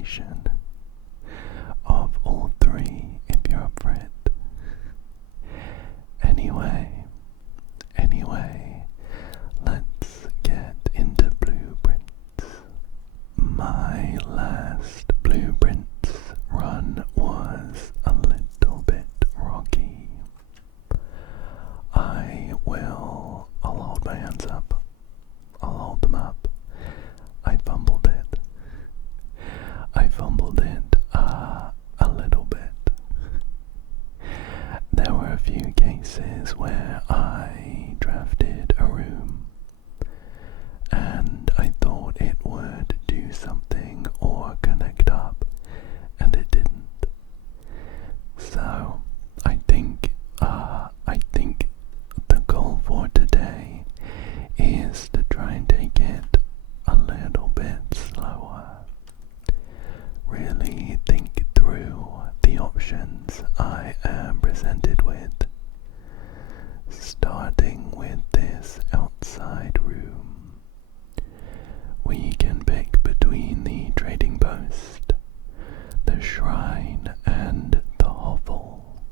combination of all three if you're up for it. Anyway, let's get into blueprints. My last blueprints run was a little bit rocky. I'll hold my hands up. I'll hold them up. I fumbled it. A little bit. There were a few cases where I drafted a room and I thought it would do something or connect up, and it didn't. So I think the goal for today is to try and take it a little bit slower. Really think through the options I am presented with, starting with this outside room. We can pick between the trading post, the shrine, and the hovel.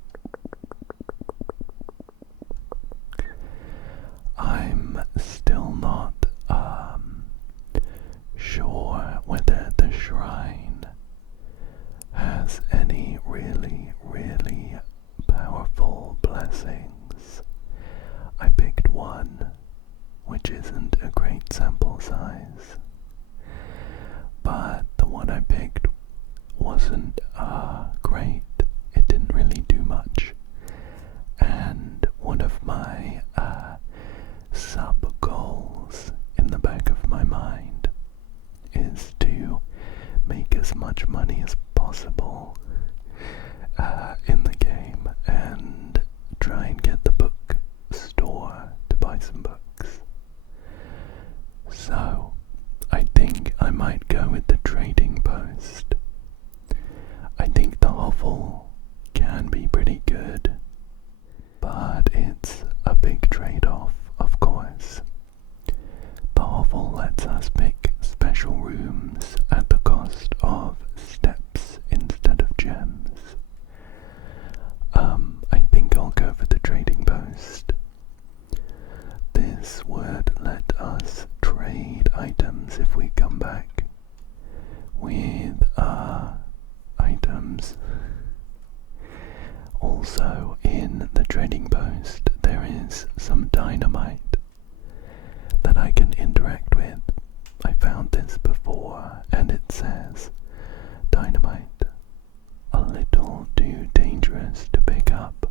I'm still not sure whether the shrine has any really powerful blessings. I picked one, which isn't a great sample size, but the one I picked wasn't great. It didn't really do much, and one of my sub-goals in the back of my mind is to make as much money as possible in the game and try and get the book store to buy some books. So I think I might go with the trading post. I think the hovel can be pretty good, but it's a big trade-off, of course. The hovel lets us pick special rooms at the cost of steps instead of gems. I think I'll go for the trading post. This would let us trade items if we come back with items. Also, in the trading post there is some dynamite that I can interact with. I found this before and it says dynamite, a little too dangerous to pick up.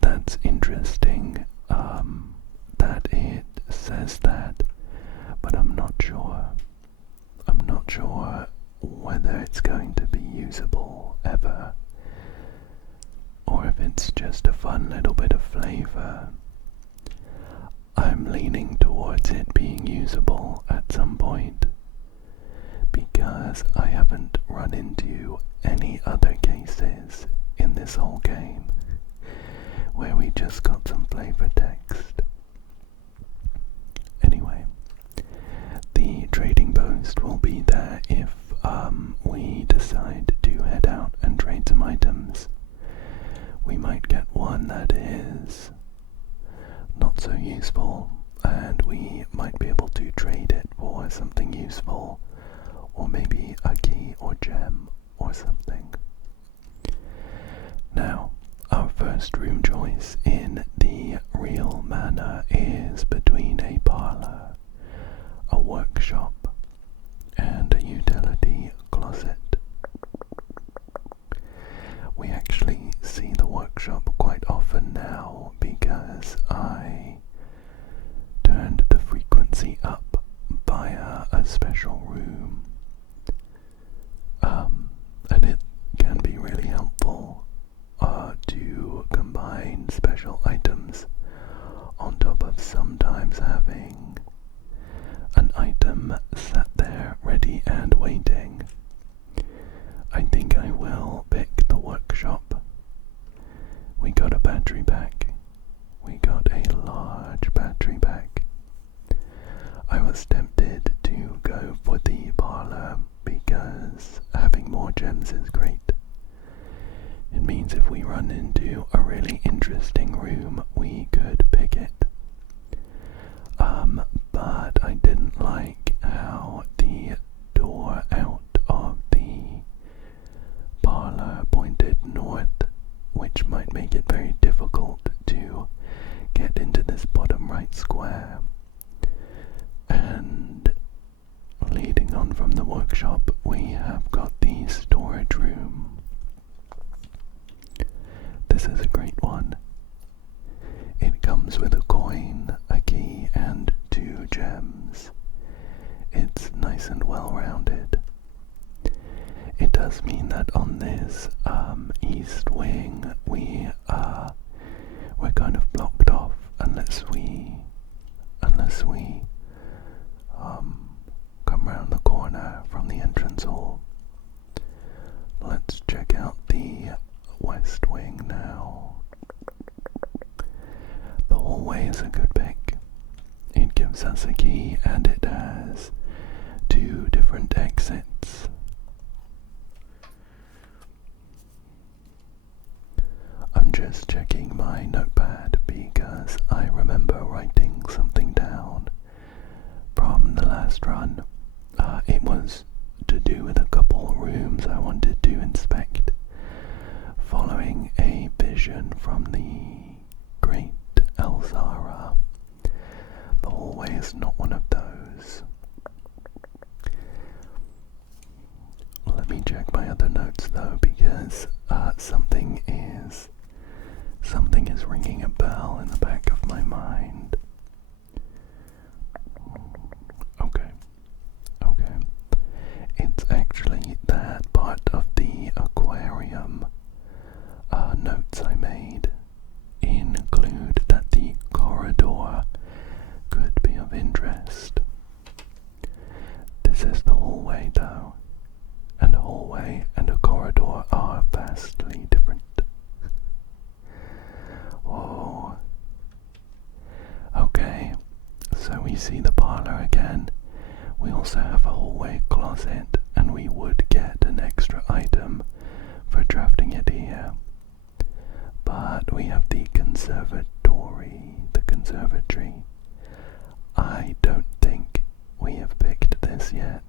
That's interesting that it says that, but I'm not sure whether it's going to be usable ever, or if it's just a fun little bit of flavor. I'm leaning towards it being usable at some point, because I haven't run into any other cases in this whole game where we just got some flavor text. Anyway, the trading post will be there if we decide to head out and trade some items. We might get one that is not so useful, and we might be able to trade it for something useful, or maybe a key or gem or something. Now, our first room choice in the real manor is between a parlor, a workshop, and a utility closet. We actually see the workshop quite often now because I turned the frequency up via a special room, and it can be really helpful to combine special items on top of sometimes having an item sat there ready and waiting. I think I will pick the workshop. We got a battery pack. We got a large battery pack. I was tempted to go for the parlor because gems is great. It means if we run into a really interesting room, we could pick it. But I didn't like how the door out of the parlour pointed north, which might make it very difficult to get into this bottom right square. And leading on from the workshop, we have got the storage room. This is a great one. It comes with a coin, a key, and 2 gems. It's nice and well rounded. It does mean that on this east wing we're kind of blocked off unless we come round the corner from the entrance hall. Let's check out the west wing now. The hallway is a good pick. It gives us a key and it has 2 different exits. I'm just checking my notepad because I remember writing something down from the last run. It was to do with a couple rooms I wanted to inspect, following a vision from the Great Elzara. The hallway is not one of those. Let me check my other notes though, because something is ringing a bell in the back of my mind. Okay. It's actually that part of the aquarium notes I made include that the corridor could be of interest. This is the hallway though, and a hallway and a corridor are vastly different. Whoa. Okay, so we see the parlour again. We also have a hallway closet, and we would get an extra item for drafting it here. But we have the conservatory, the conservatory. I don't think we have picked this yet.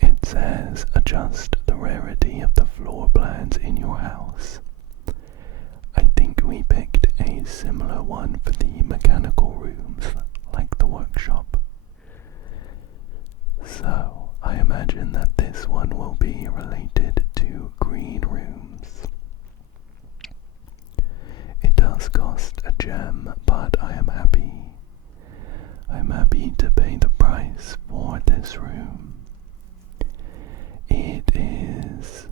It says adjust the rarity of the floor plans in your house. I think we picked a similar one for the mechanical rooms, like the workshop. So, I imagine that this one will be related to green rooms. It does cost a gem, but I am happy. I'm happy to pay the price for this room. It is,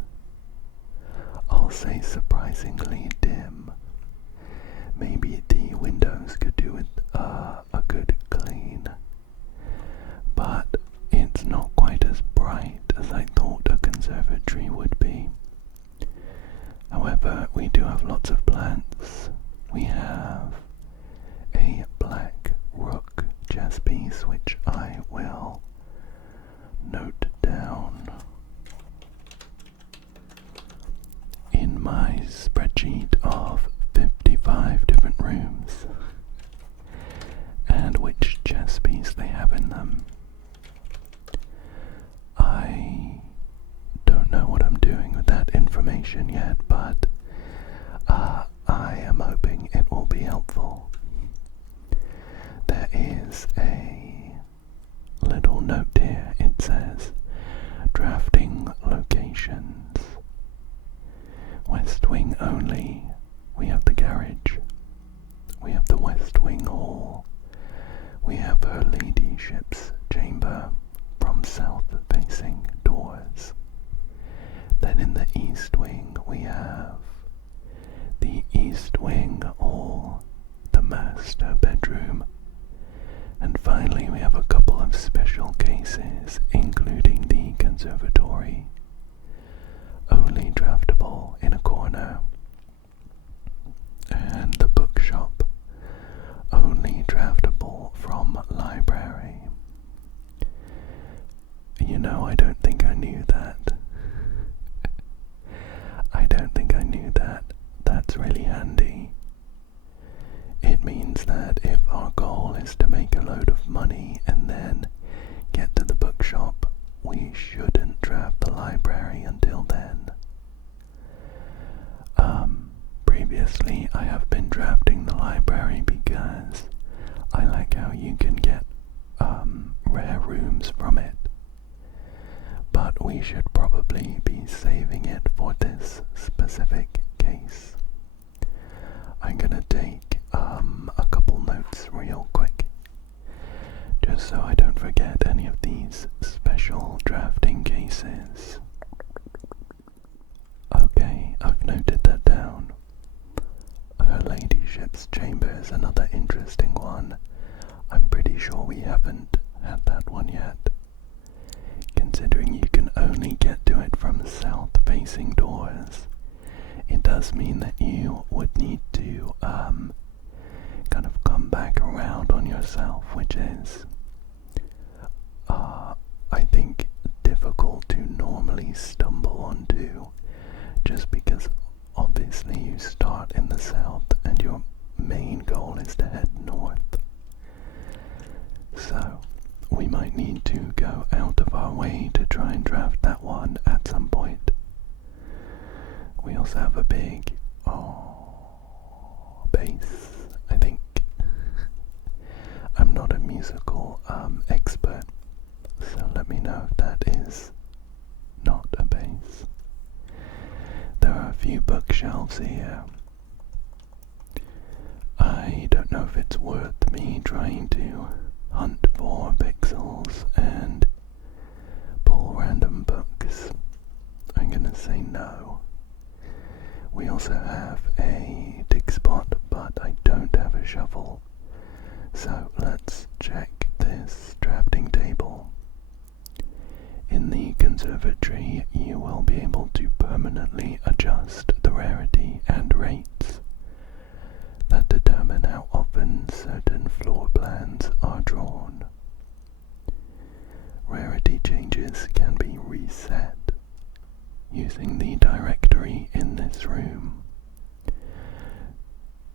I'll say, surprisingly dim. Maybe the windows could do with a good clean, but it's not quite as bright as I thought a conservatory would be. However, we do have lots of plants. We have a black rook chess piece, which I will note down in my spreadsheet of 55 different rooms and which chess piece they have in them. I don't know what I'm doing with that information yet, but I am hoping it will be helpful. There is a little note here. It says drafting locations. West wing only. We have the garage. We have the west wing hall. We have her ladyship's chamber from south facing doors. Then in the east wing we have the east wing hall, the master bedroom, and finally we have a couple of special cases, including the conservatory, only draftable in a corner, and the bookshop, only draftable from library. You know, I don't think I knew that. really handy. It means that if our goal is to make a load of money and then get to the bookshop, we shouldn't draft the library until then. Previously I have been drafting the library because I like how you can get rare rooms from it. But we should probably be saving it for this specific case. I'm gonna take a couple notes real quick, just so I don't forget any of these special drafting cases. Okay, I've noted that down. Her Ladyship's chamber is another interesting one. I'm pretty sure we haven't had that one yet. Considering you can only get to it from south-facing doors, it does mean that you would need to kind of come back around on yourself, which is I think difficult to normally stumble onto, just because obviously you start in the south and your main goal is to head north. So we might need to go out of our way to try and draft that one at some point. We also have a big bass, I think. I'm not a musical expert, so let me know if that is not a bass. There are a few bookshelves here. I don't know if it's worth me trying to hunt for pixels and pull random books. I'm gonna say no. We also have a dig spot, but I don't have a shovel. So let's check this drafting table. In the conservatory, you will be able to permanently adjust the rarity and rates that determine how often certain floor plans are drawn. Rarity changes can be reset using the directory in this room.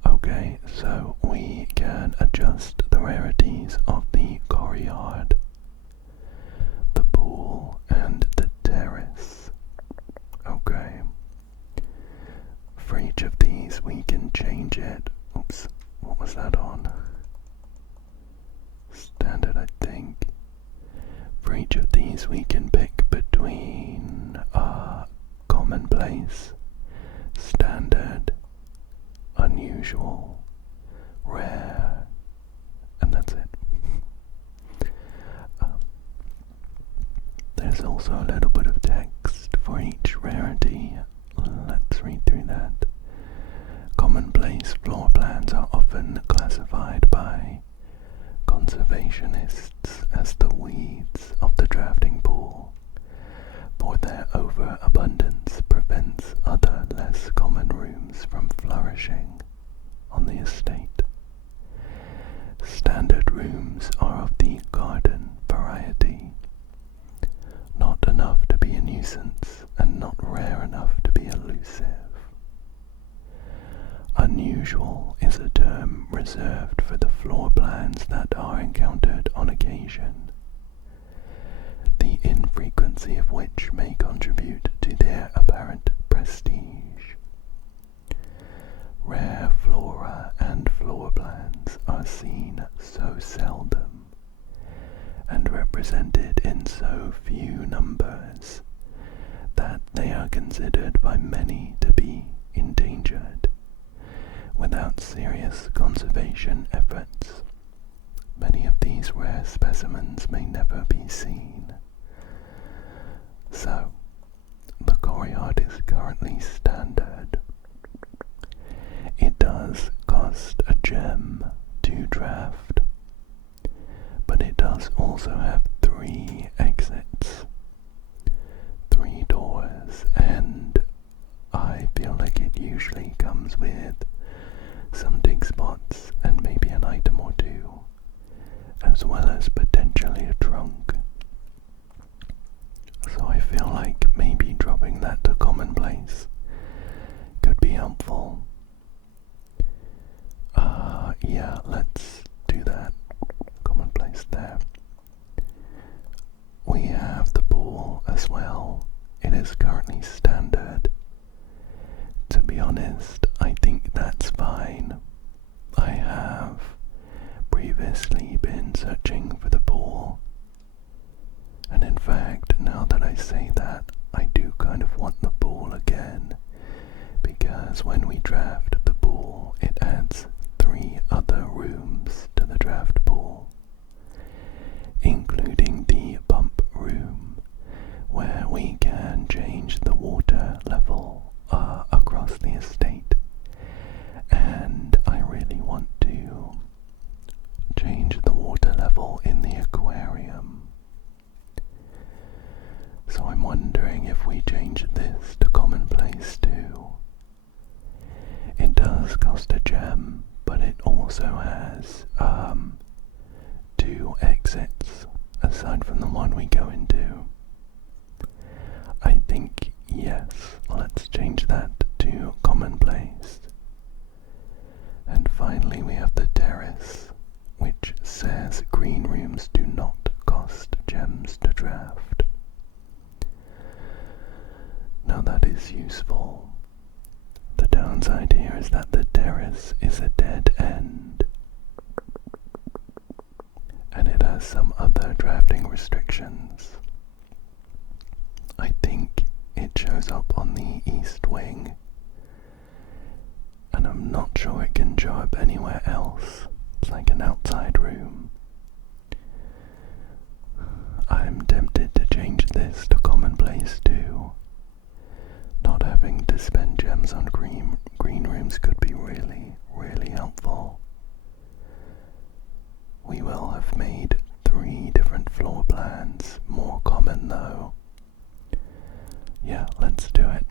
Okay, so we can adjust the rarities of the courtyard, the pool, and the terrace. Okay. For each of these we can change it. Oops, what was that on? Standard, I think. For each of these we can pick between commonplace, standard, unusual, rare, and that's it. There's also a little bit of text for each rarity. Let's read through that. Commonplace floor plans are often classified by conservationists as the weeds of the drafting pool, for their overabundance prevents other less common rooms from flourishing on the estate. Standard rooms are of the garden variety, not enough to be a nuisance and not rare enough to be elusive. Unusual is a term reserved for the floor plans that are encountered on occasion, the infrequency of which may contribute to their apparent prestige. Rare flora and floor plans are seen so seldom and represented in so few numbers that they are considered by many to be endangered. Without serious conservation efforts, many of these rare specimens may never be seen. So, the courtyard is currently standard. It does cost a gem to draft, but it does also have 3 exits, 3 doors, and I feel like it usually comes with some dig spots and maybe an item or 2, as well as potentially a trunk. So I feel like maybe dropping that to commonplace could be helpful. we have the pool as well. It is currently standard. To be honest, I think that's fine. I have previously been searching for the pool, and in fact, now that I say that, I do kind of want the pool again, because when we draft the pool, it adds 3 other rooms to the draft pool, including the pump room, where we can change the water level across the estate. And I really want to change the water level in the aquarium. So I'm wondering if we change this to commonplace too. It does cost a gem, but it also has 2 exits aside from the one we go into. I think, yes, let's change that to commonplace. And finally we have the terrace, which says green rooms do not cost gems to draft. Now that is useful. The downside here is that the terrace is a dead end, and it has some other drafting restrictions. I think it shows up on the east wing, and I'm not sure it can show up anywhere else. It's like an outside room. I'm tempted to change this to commonplace too. Not having to spend gems on green rooms could be really, really helpful. We will have made 3 different floor plans, more common though. Yeah, let's do it.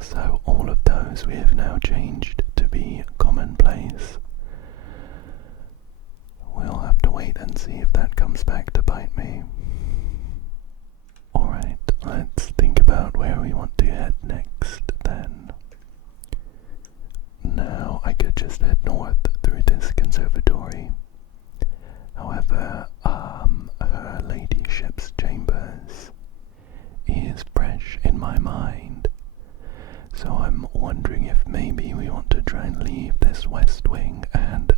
So all of those we have now changed to be commonplace. We'll have to wait and see if that comes back to bite me. Alright, let's think about where we want to head next then. Now I could just head north through this conservatory. However, her ladyship's chambers is fresh in my mind. So I'm wondering if maybe we want to try and leave this west wing and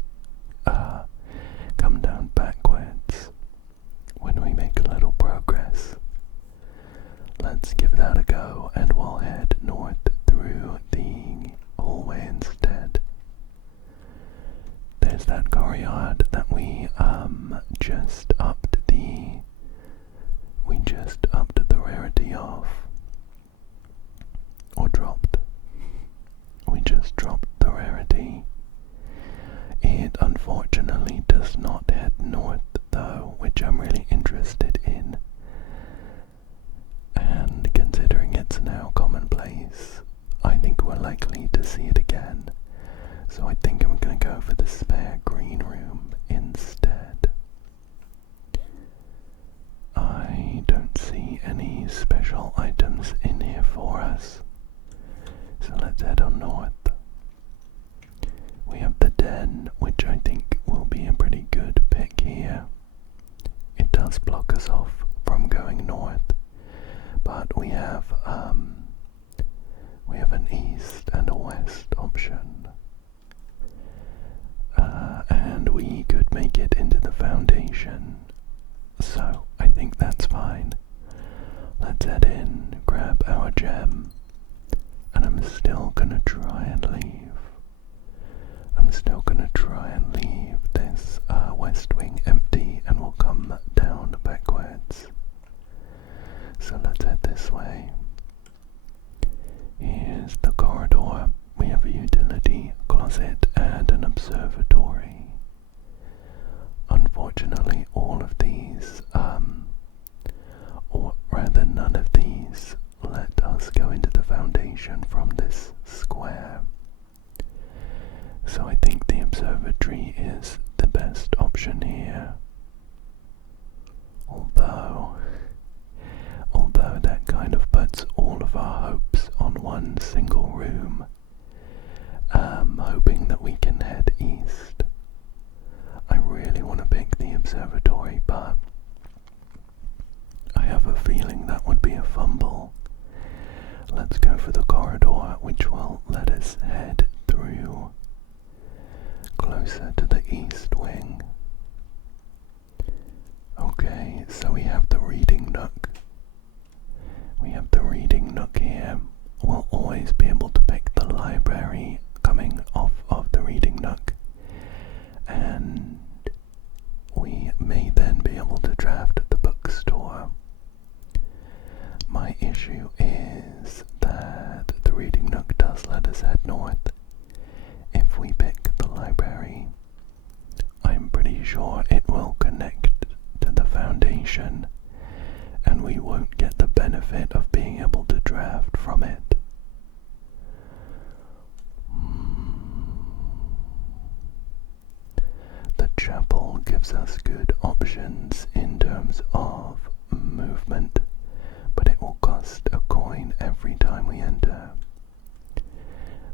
come down backwards when we make a little progress. Let's give that a go, and we'll head north through the hallway instead. There's that courtyard that we just upped the rarity of, or dropped. We just dropped the rarity. It unfortunately does not head north though, which I'm really interested in. And considering it's now commonplace, I think we're likely to see it again. So I think I'm going to go for the spare green room instead. I don't see any special items in here for us. So let's head on north. We have the den, which I think will be a pretty good pick here. It does block us off from going north, but we have an east and a west option. And we could make it into the foundation, so I think that's fine. Let's head in, grab our gem, and I'm still gonna try and leave. This west wing empty, and we'll come down backwards. So let's head this way. Here's the corridor. We have a utility closet and an observatory. Unfortunately, all of these, or rather none of these, let us go into the foundation from this square. So I think the observatory is the best option here. fumble. Let's go for the corridor, which will let us head through closer to the east wing. Okay, so we have the reading nook. We have the reading nook here. We'll always be able to pick the library coming off of the reading nook, and we may then be able to draft the bookstore. My issue is that the reading nook does let us head north. If we pick the library, I'm pretty sure it will connect to the foundation, and we won't get the benefit of being able to draft from it. The chapel gives us good options in terms of movement, but it will cost a coin every time we enter.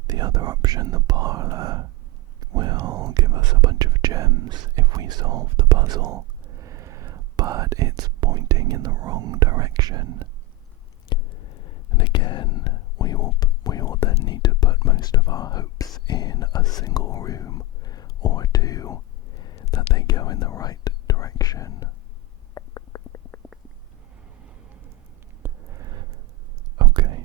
The other option, the parlor, will give us a bunch of gems if we solve the puzzle, but it's pointing in the wrong direction. And again, we will then need to put most of our hopes in a single room or two that they go in the right direction. Okay,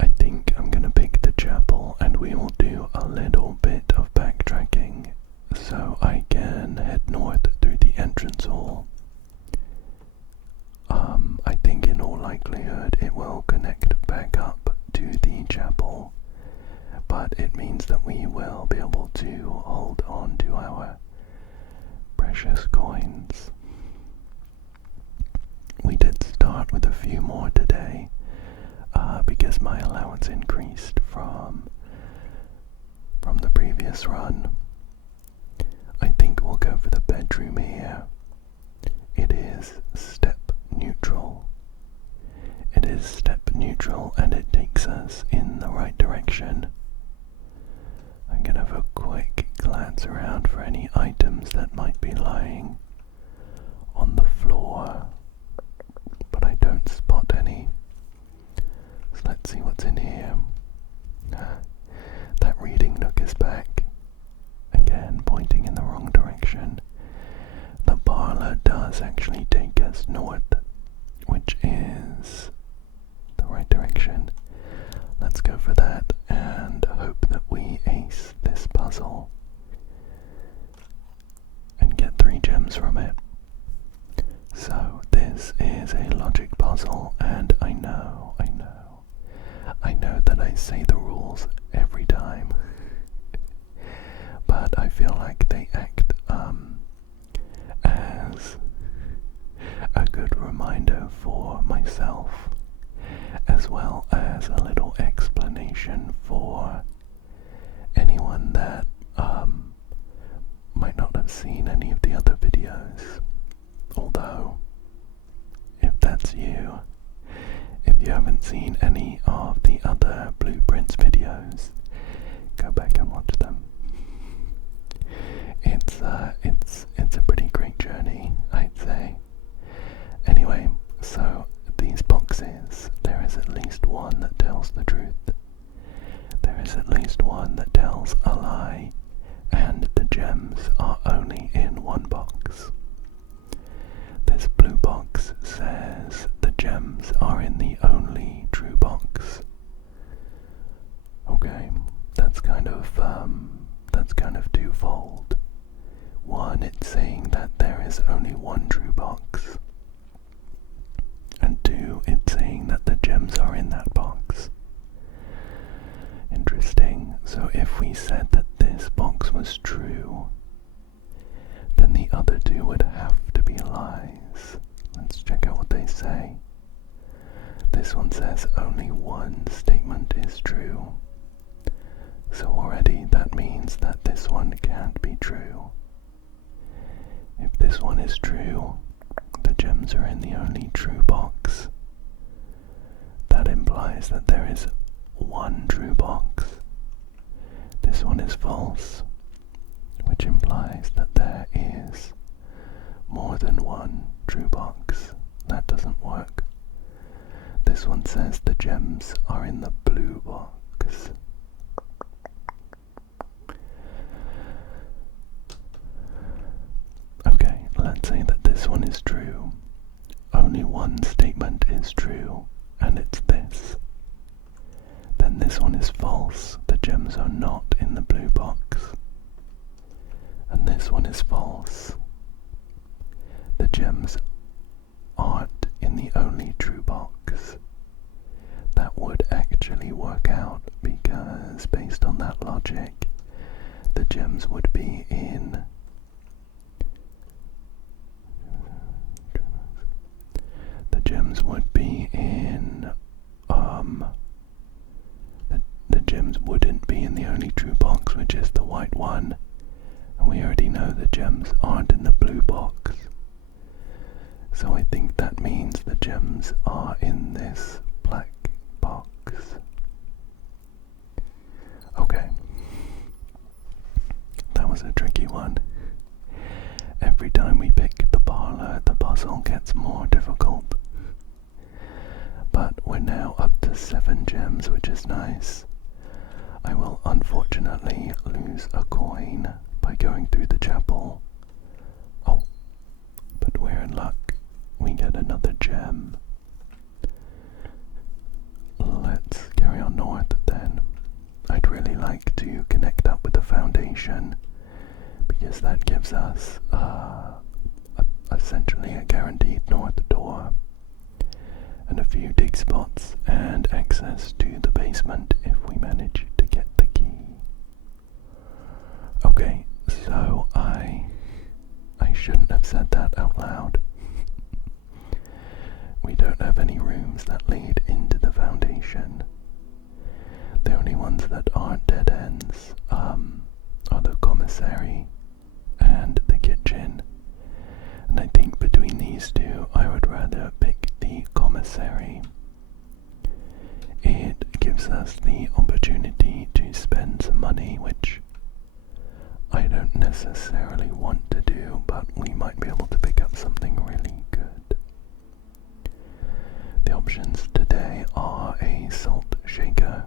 I think I'm gonna pick the chapel, and we will do a little bit of backtracking so I can head north through the entrance hall. I think in all likelihood it will connect back up to the chapel, but it means that we will be able to hold on to our precious coins. We did start with a few more today, because my allowance increased from the previous run. I think we'll go for the bedroom here. It is step neutral. It is step neutral, and it takes us in the right direction. I'm gonna have a quick glance around for any items that might be lying on the floor, but I don't spot any. So let's see what's in here. That reading nook is back. Again, pointing in the wrong direction. The parlor does actually take us north, which is the right direction. Let's go for that and hope that we ace this puzzle and get 3 gems from it. So this is a logic puzzle, and I know that I say the rules every time, but I feel like they act as a good reminder for myself, as well as a little explanation for anyone that might not have seen any of the other videos. Although, if that's you, if you haven't seen any of the other Blueprints videos, go back and watch them. It's a pretty great journey, I'd say. Anyway, so these boxes, there is at least one that tells the truth. There is at least one that tells a lie, and the gems are only in one box. This blue box says the gems are in the only true box. Okay, that's kind of twofold. One, it's saying that there is only one true box, and two, it's saying that the gems are in that box. Interesting. So if we said that this box was true, then the other two would have to be lies. Let's check out what they say. This one says only one statement is true. So already that means that this one can't be true. If this one is true, the gems are in the only true box. That implies that there is one true box. This one is false, which implies that there is more than one true box. That doesn't work. this one says the gems are in the blue box. Okay, let's say that this one is true. Only one statement is true, and it's this. Then this one is false. The gems are not in the blue box. And this one is false. The gems aren't in the only true box. That would actually work out, because based on that logic, the gems would be in the gems wouldn't be in the only true box, which is the white one, and we already know the gems aren't in the blue box. So I think that means the gems are in this black box. Okay, that was a tricky one. Every time we pick the parlor, the puzzle gets more difficult. But we're now up to 7 gems, which is nice. I will unfortunately lose a coin by going through the chapel. Oh, but we're in luck. We get another gem. Let's carry on north then. I'd really like to connect up with the foundation, because that gives us essentially a guaranteed north door, and a few dig spots, and access to the basement if we manage to get the key. Okay, so I shouldn't have said that out loud. We don't have any rooms that lead into the foundation. The only ones that aren't dead ends are the commissary and the kitchen. And I think between these two, I would rather pick the commissary. It gives us the opportunity to spend some money, which I don't necessarily want to do, but we might be able to pick up something really good. The options today are a salt shaker,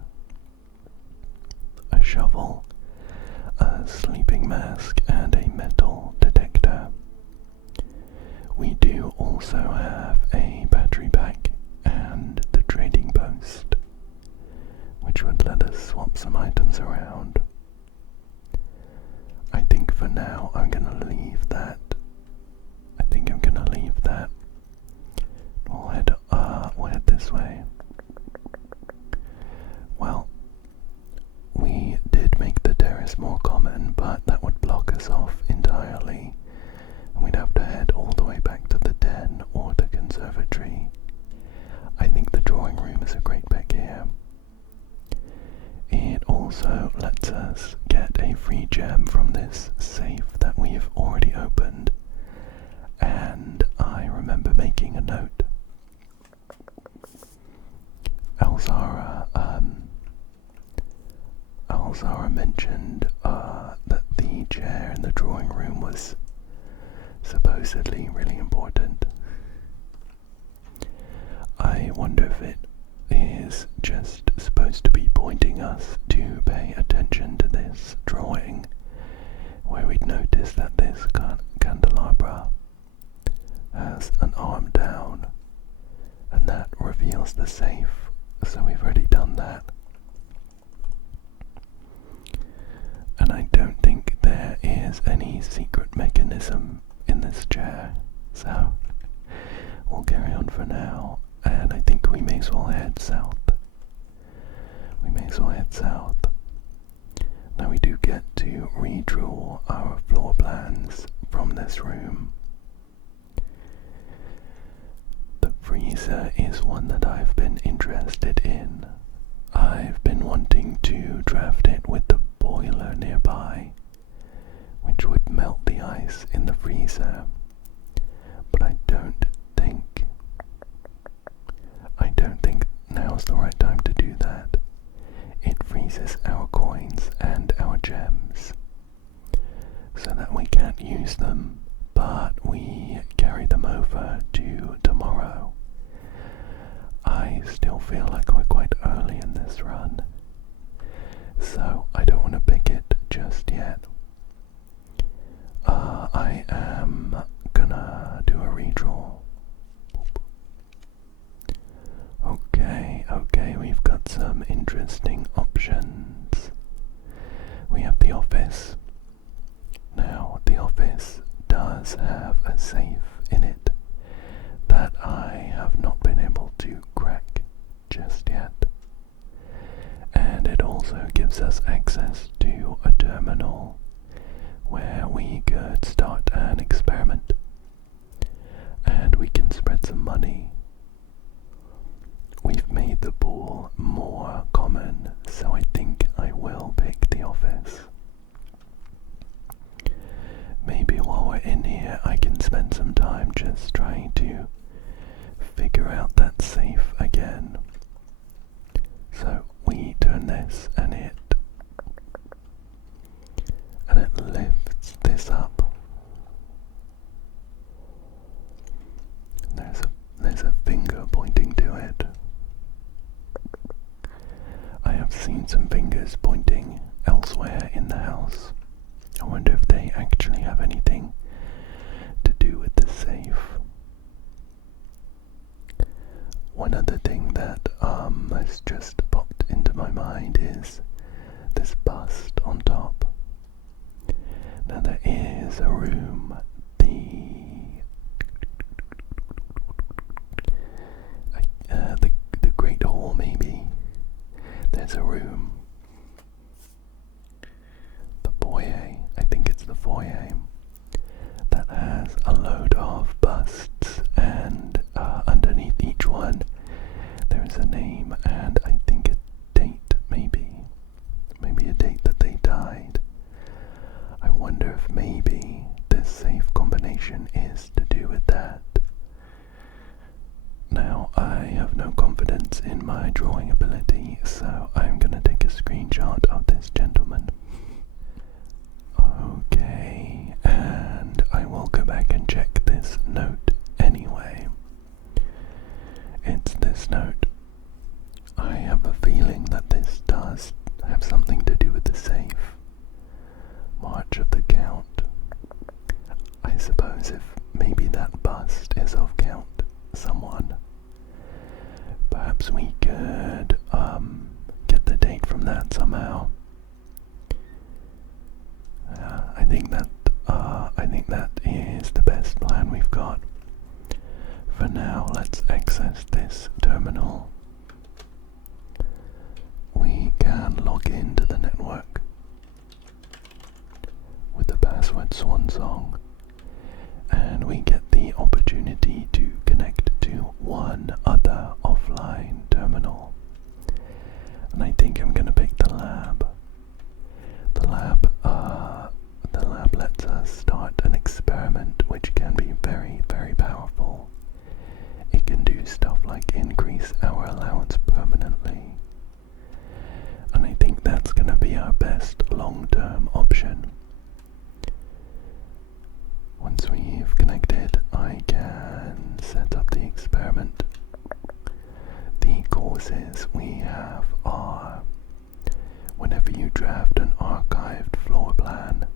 a shovel, a sleeping mask, and a metal detector. We do also have a battery pack and the trading post, which would let us swap some items around. I think for now I'm gonna leave that. We'll head this way. Well, we did make the terrace more common, but that would block us off entirely, and we'd have to head all the way back to the den or the conservatory. I think the drawing room is a great pick here. It also lets us get a free gem from this safe that we've already opened, and I remember making a note. Alzara mentioned that the chair in the drawing room was supposedly really important. I wonder if it is just supposed to be pointing us to pay attention to this drawing, where we'd notice that this candelabra has an arm down, and that reveals the safe, so we've already done that. And I don't think there is any secret mechanism in this chair, so we'll carry on for now, and I think we may as well head south. Now we do get to redraw our floor plans from this room. The freezer is one that I've been interested in. I've been wanting to draft it with the boiler nearby, which would melt the ice in the freezer, but I don't think now's the right time to do that. It freezes our coins and our gems, so that we can't use them, but we carry them over to tomorrow. I still feel like we're quite early in this run, so I don't want to pick it just yet. I am gonna do a redraw. Okay, we've got some interesting options. We have the office. Now, the office does have a safe in it that I have not been able to crack just yet. And it also gives us access to a terminal where we could start an experiment and we can spread some money. We've made the pool more common, so I think I will pick the office. Maybe while we're in here I can spend some time just trying to figure out that safe again. So we turn this and it lifts this up. There's a finger pointing to it. I have seen some fingers pointing elsewhere in the house. I wonder if they actually have anything to do with the safe. One other thing that has just popped into my mind is this bust on top. Now there is a room, the Great Hall maybe. There's a room. The foyer, I think it's the foyer, that has a load of busts, and underneath each one there is a name and I think a date, maybe a date that they died. I wonder if maybe this safe combination is to do with that. Now, I have no confidence in my drawing ability, so I'm gonna take a screenshot of this gentleman. Okay, and I will go back and check this note anyway. It's this note. I have a feeling that this does have something to do with the safe. March of the Count. I suppose if maybe that bust is of Count someone, perhaps we could get the date from that somehow. I think that is the best plan we've got. For now, let's access this terminal. We can log into the network with the password Swansong, and we get the opportunity to connect to one other offline terminal. And I think I'm gonna pick the lab. The lab lets us start an experiment which can be very, very powerful. It can do stuff like increase our allowance permanently. And I think that's gonna be our best long-term option. Once we've connected, I can set up the experiment. The courses we have are: whenever you draft an archived floor plan,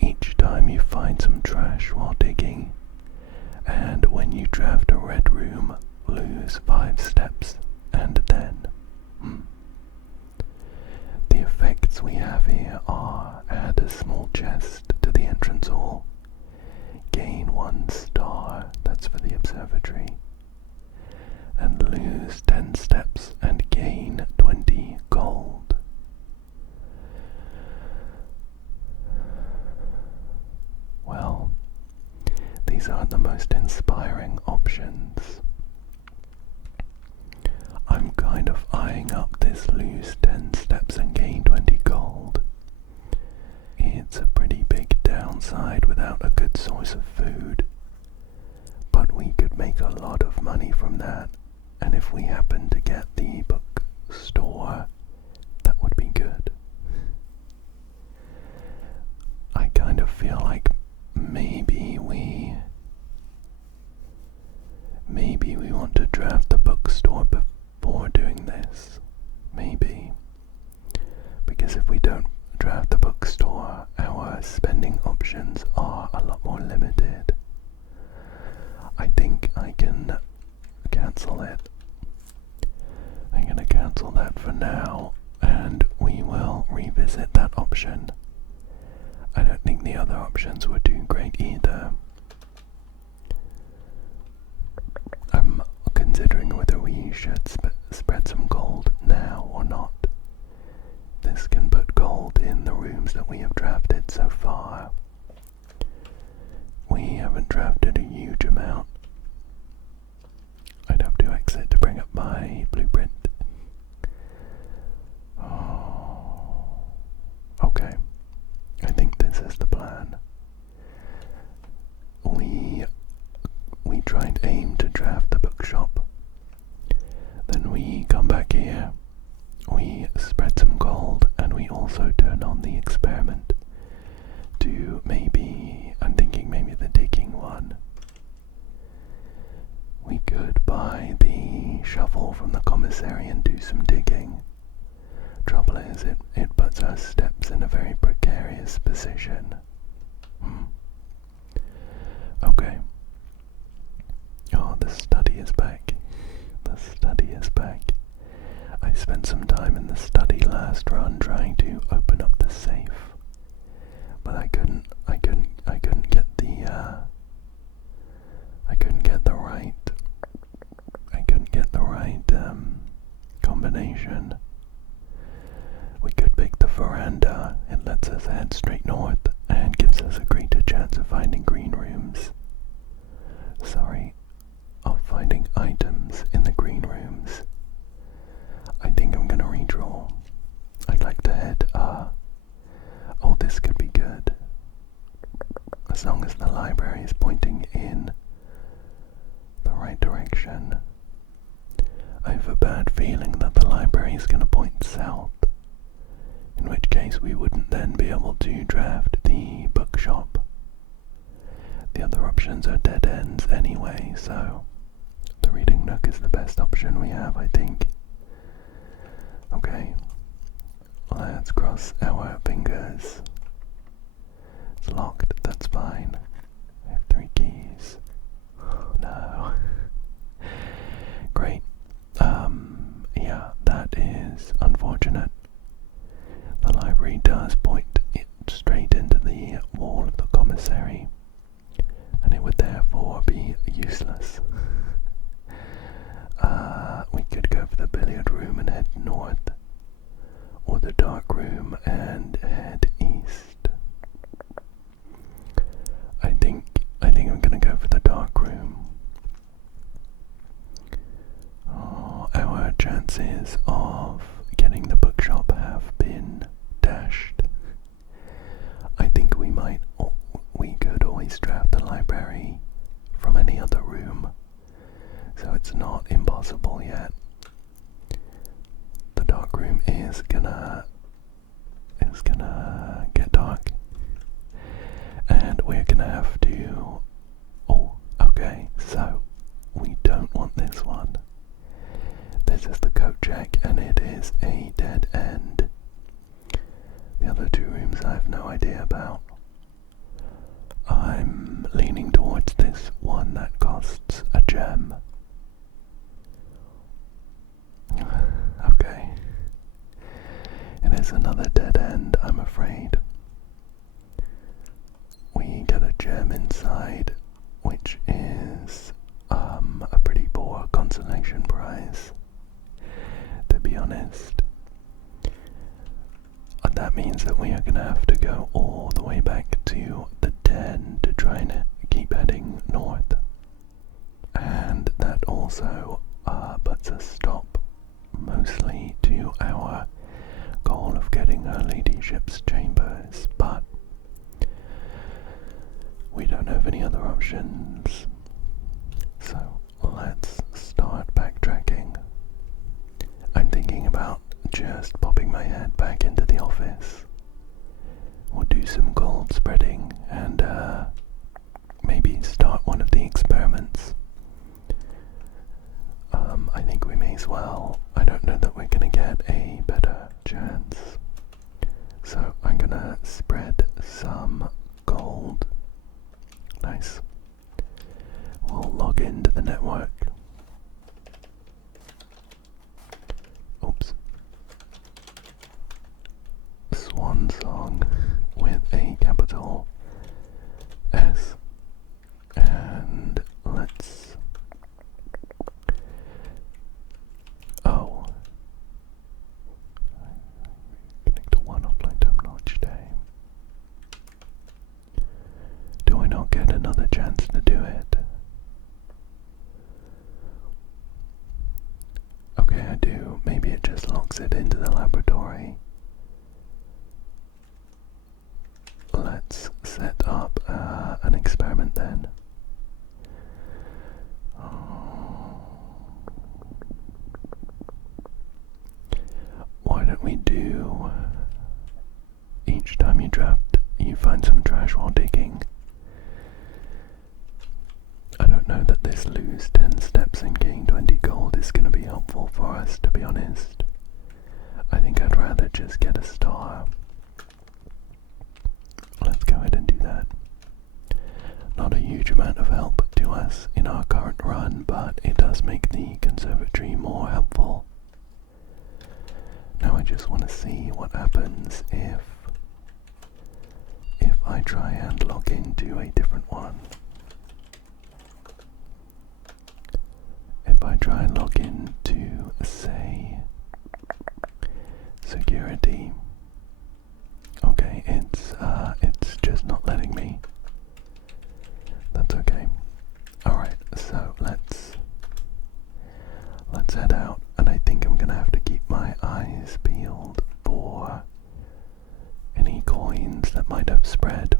each time you find some trash while digging, and when you draft a red room, lose 5 steps, and then the effects we have here are: add a small chest to the entrance hall, gain 1 star, that's for the observatory, and lose 10 steps and gain 20 gold. Well, these aren't the most inspiring options. I'm kind of eyeing up this lose 10 steps and gain 20 gold. It's a pretty big downside without a good source of food, but we could make a lot of money from that, and if we happen to get the bookstore, that would be good. I kind of feel like maybe we want to draft the bookstore before option. I don't think the other options were too great either. I'm considering whether we should spread some gold now or not. This can put gold in the rooms that we have drafted so far. We haven't drafted a huge amount. I'd have to exit to bring up my blueprint. Oh, okay. I think this is the plan. We try and aim to draft the bookshop. Then we come back here. We spread some gold, and we also turn on the experiment to I'm thinking maybe the digging one. We could buy the shovel from the commissary and do some digging. Trouble is, it puts our steps in a very precarious position. Okay. Oh, the study is back. The study is back. I spent some time in the study last run trying to open up the safe, but I couldn't get the right combination. We could pick the veranda. It lets us head straight north and gives us a greater chance of finding green rooms. Of finding items in the green rooms. I think I'm gonna redraw. I'd like to head, oh, this could be good. As long as the library is pointing in the right direction. I have a bad feeling that the library is gonna point south, in which case we wouldn't then be able to draft the bookshop. The other options are dead ends anyway, so the reading nook is the best option we have, I think. Okay, let's cross our fingers. It's locked, that's fine. I have 3 keys. Oh, no. Great. Yeah, that is unfortunate. The library does point it straight into the wall of the commissary, and it would therefore be useless. We could go for the billiard room and head north, or the dark room and head east. I think I'm gonna go for the dark room. Oh, our chances of getting the bookshop have been dashed. I think we could always draft the library from any other room, so it's not impossible yet. The dark room is gonna get dark, and we're gonna have to. Oh, okay. So we don't want this one. This is the coat check, and it is a dead end. The other 2 rooms I have no idea about. I'm leaning towards this one that costs a gem. Okay. It is another dead end, I'm afraid. We get a gem inside, which is a pretty poor consolation prize, to be honest. That means that we are going to have to go all the way back to the den to try and keep heading north. And that also puts a stop mostly to our goal of getting her ladyship's chambers, but we don't have any other options. So let's start backtracking. I'm thinking about just popping my head back into the office. We'll do some gold spreading and maybe start one of the experiments. I think we may as well. I don't know that we're gonna get a better chance. So I'm gonna spread some gold. Nice. We'll log into the network. Oops. Swan song. exit into the laboratory. Let's set up an experiment then. Why don't we do, each time you draft, you find some trash while digging. I don't know that this lose 10 steps and gain 20 gold is going to be helpful for us, to be honest. I think I'd rather just get a star. Let's go ahead and do that. Not a huge amount of help to us in our current run, but it does make the conservatory more helpful. Now I just want to see what happens if I try and log into a different one. If I try and log into, say, security. Okay, it's just not letting me. That's okay. Alright, so let's head out, and I think I'm gonna have to keep my eyes peeled for any coins that might have spread.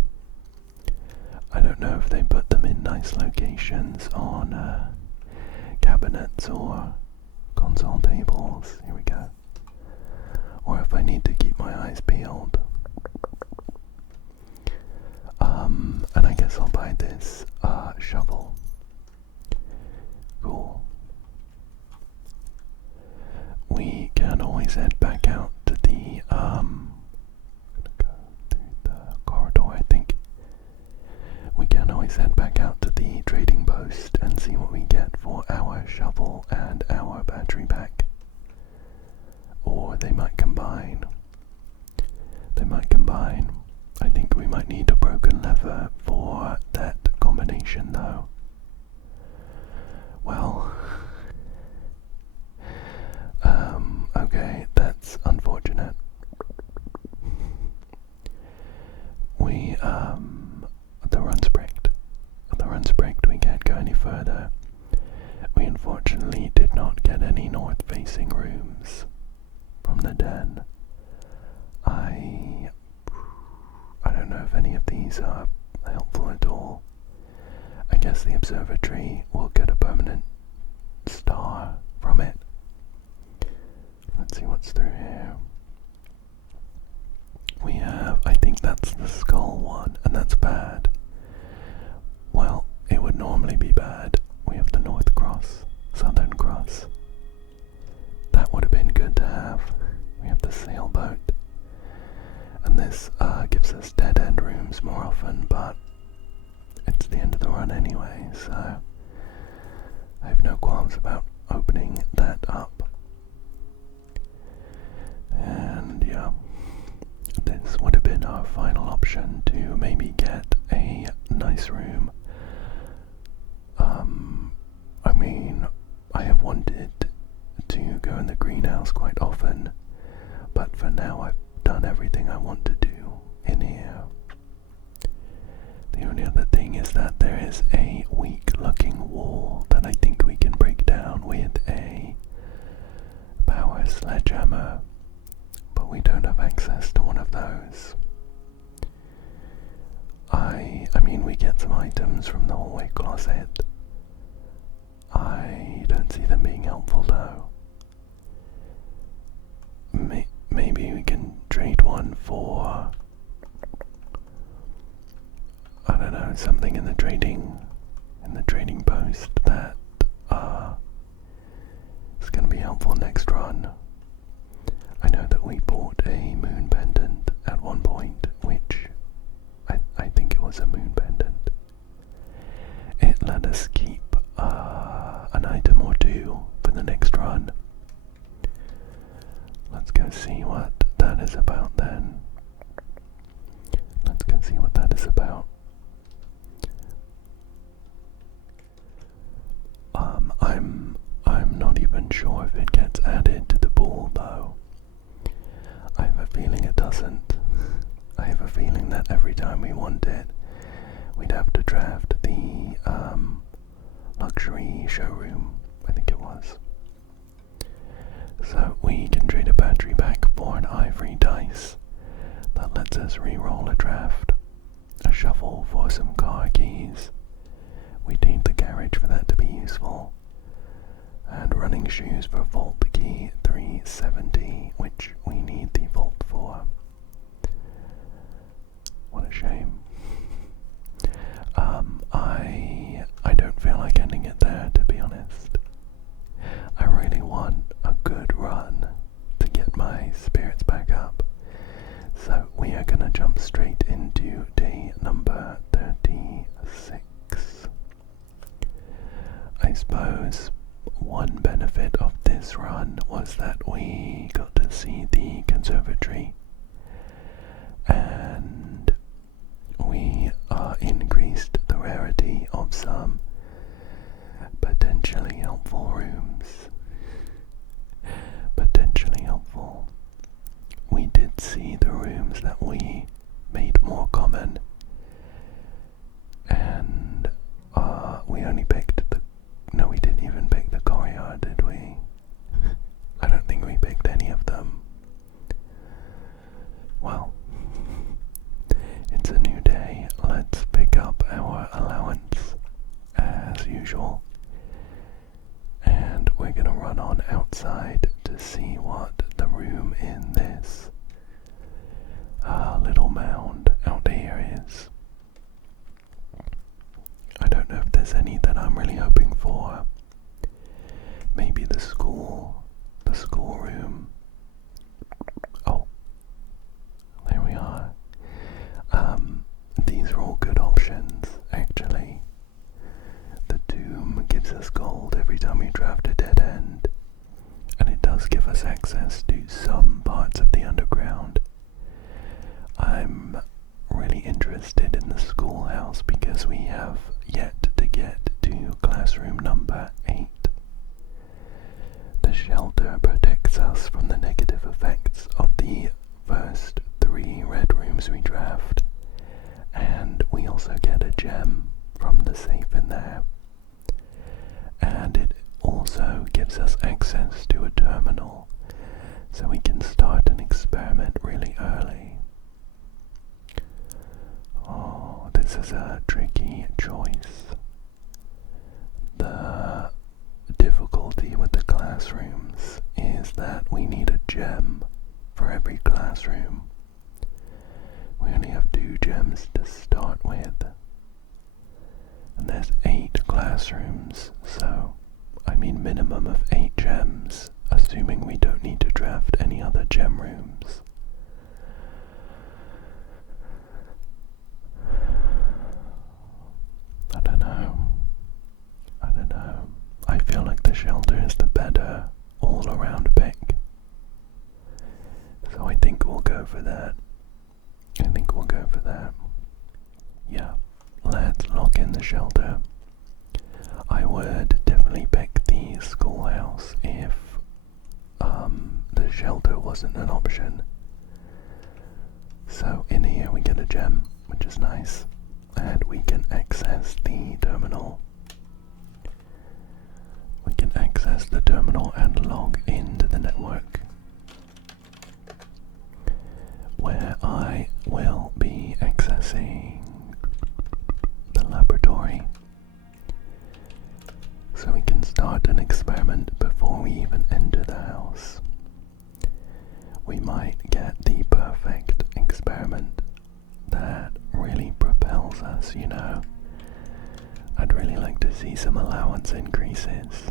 I don't know if they put them in nice locations on cabinets or console tables. Here we go. Or if I need to keep my eyes peeled. And I guess I'll buy this shovel. Cool. We can always head back out to the gonna go through the corridor, I think. We can always head back out to the trading post and see what we get for our shovel and our battery pack. Or they might combine. They might combine. I think we might need a broken lever for that combination though. Well, okay, that's unfortunate. The run's bricked. The run's bricked, we can't go any further. We unfortunately did not get any north-facing rooms from the den. I don't know if any of these are helpful at all. I guess the observatory will get a permanent star from it. Let's see what's through here. We have, I think that's the skull one, and that's bad. Well, it would normally be bad. We have the North Cross, Southern Cross. That would have been good to have. We have the sailboat. And this gives us dead-end rooms more often, but it's the end of the run anyway, so I have no qualms about opening that up. And yeah, this would have been our final option to maybe get a nice room. I mean, I have wanted to go in the greenhouse quite often, but for now I've done everything I want to do in here. The only other thing is that there is a weak looking wall that I think we can break down with a power sledgehammer, but we don't have access to one of those. I mean, we get some items from the hallway closet. I don't see them being helpful though. Maybe we can trade one for, I don't know, something in the trading post that is going to be helpful next run. I know that we bought a moon pendant at one point, which I think it was a moon pendant. It let us keep an item or two for the next run. Let's go see what that is about then. Let's go see what that is about. I'm not even sure if it gets added to the pool though. I have a feeling it doesn't. I have a feeling that every time we want it, we'd have to draft the luxury showroom, I think it was. So we can trade a battery back for an ivory dice that lets us re-roll a draft, a shuffle for some car keys. We need the garage for that to be useful, and running shoes for vault key 370, which we need the vault for. What a shame. I don't feel like ending it there, to be honest. I really want a good run to get my spirits back up. So we are gonna jump straight into day number 36. I suppose one benefit of this run was that we got to see the conservatory, and we increased the rarity of some potentially helpful rooms. Potentially helpful. We did see the rooms that we made more common, and we only picked no, we didn't even pick the courtyard, did we? I don't think we picked any of them. Well, it's a new day. Let's pick up our allowance as usual, and we're gonna run on outside to see what the room in this little mound out here is. I don't know if there's any that I'm really hoping for. Maybe the school room. Oh, there we are. These are all good options, actually. The tomb gives us gold every time we draft a dead end, and it does give us access to some parts of the underground. I'm really interested in the schoolhouse because we have yet to get to classroom number 8. The shelter protects us from the negative effects of the first 3 red rooms we draft, and we also get a gem from the safe in there. And it also gives us access to a terminal, so we can start an experiment really early. Oh, this is a tricky choice. The difficulty with the classrooms is that we need a gem for every classroom. We only have 2 gems to start with, and there's 8 classrooms, so I mean minimum of 8 gems, assuming we don't need to draft any other gem rooms. I don't know. I feel like the shelter is the better all-around pick, so I think we'll go for that. Yeah, let's lock in the shelter. I would definitely pick the schoolhouse if the shelter wasn't an option. So in here we get a gem, which is nice, and we can access the terminal. We can access the terminal and log into the network, where I will be accessing the laboratory, so we can start an experiment before we even enter the house. We might get the perfect experiment that really propels us, you know. I'd really like to see some allowance increases.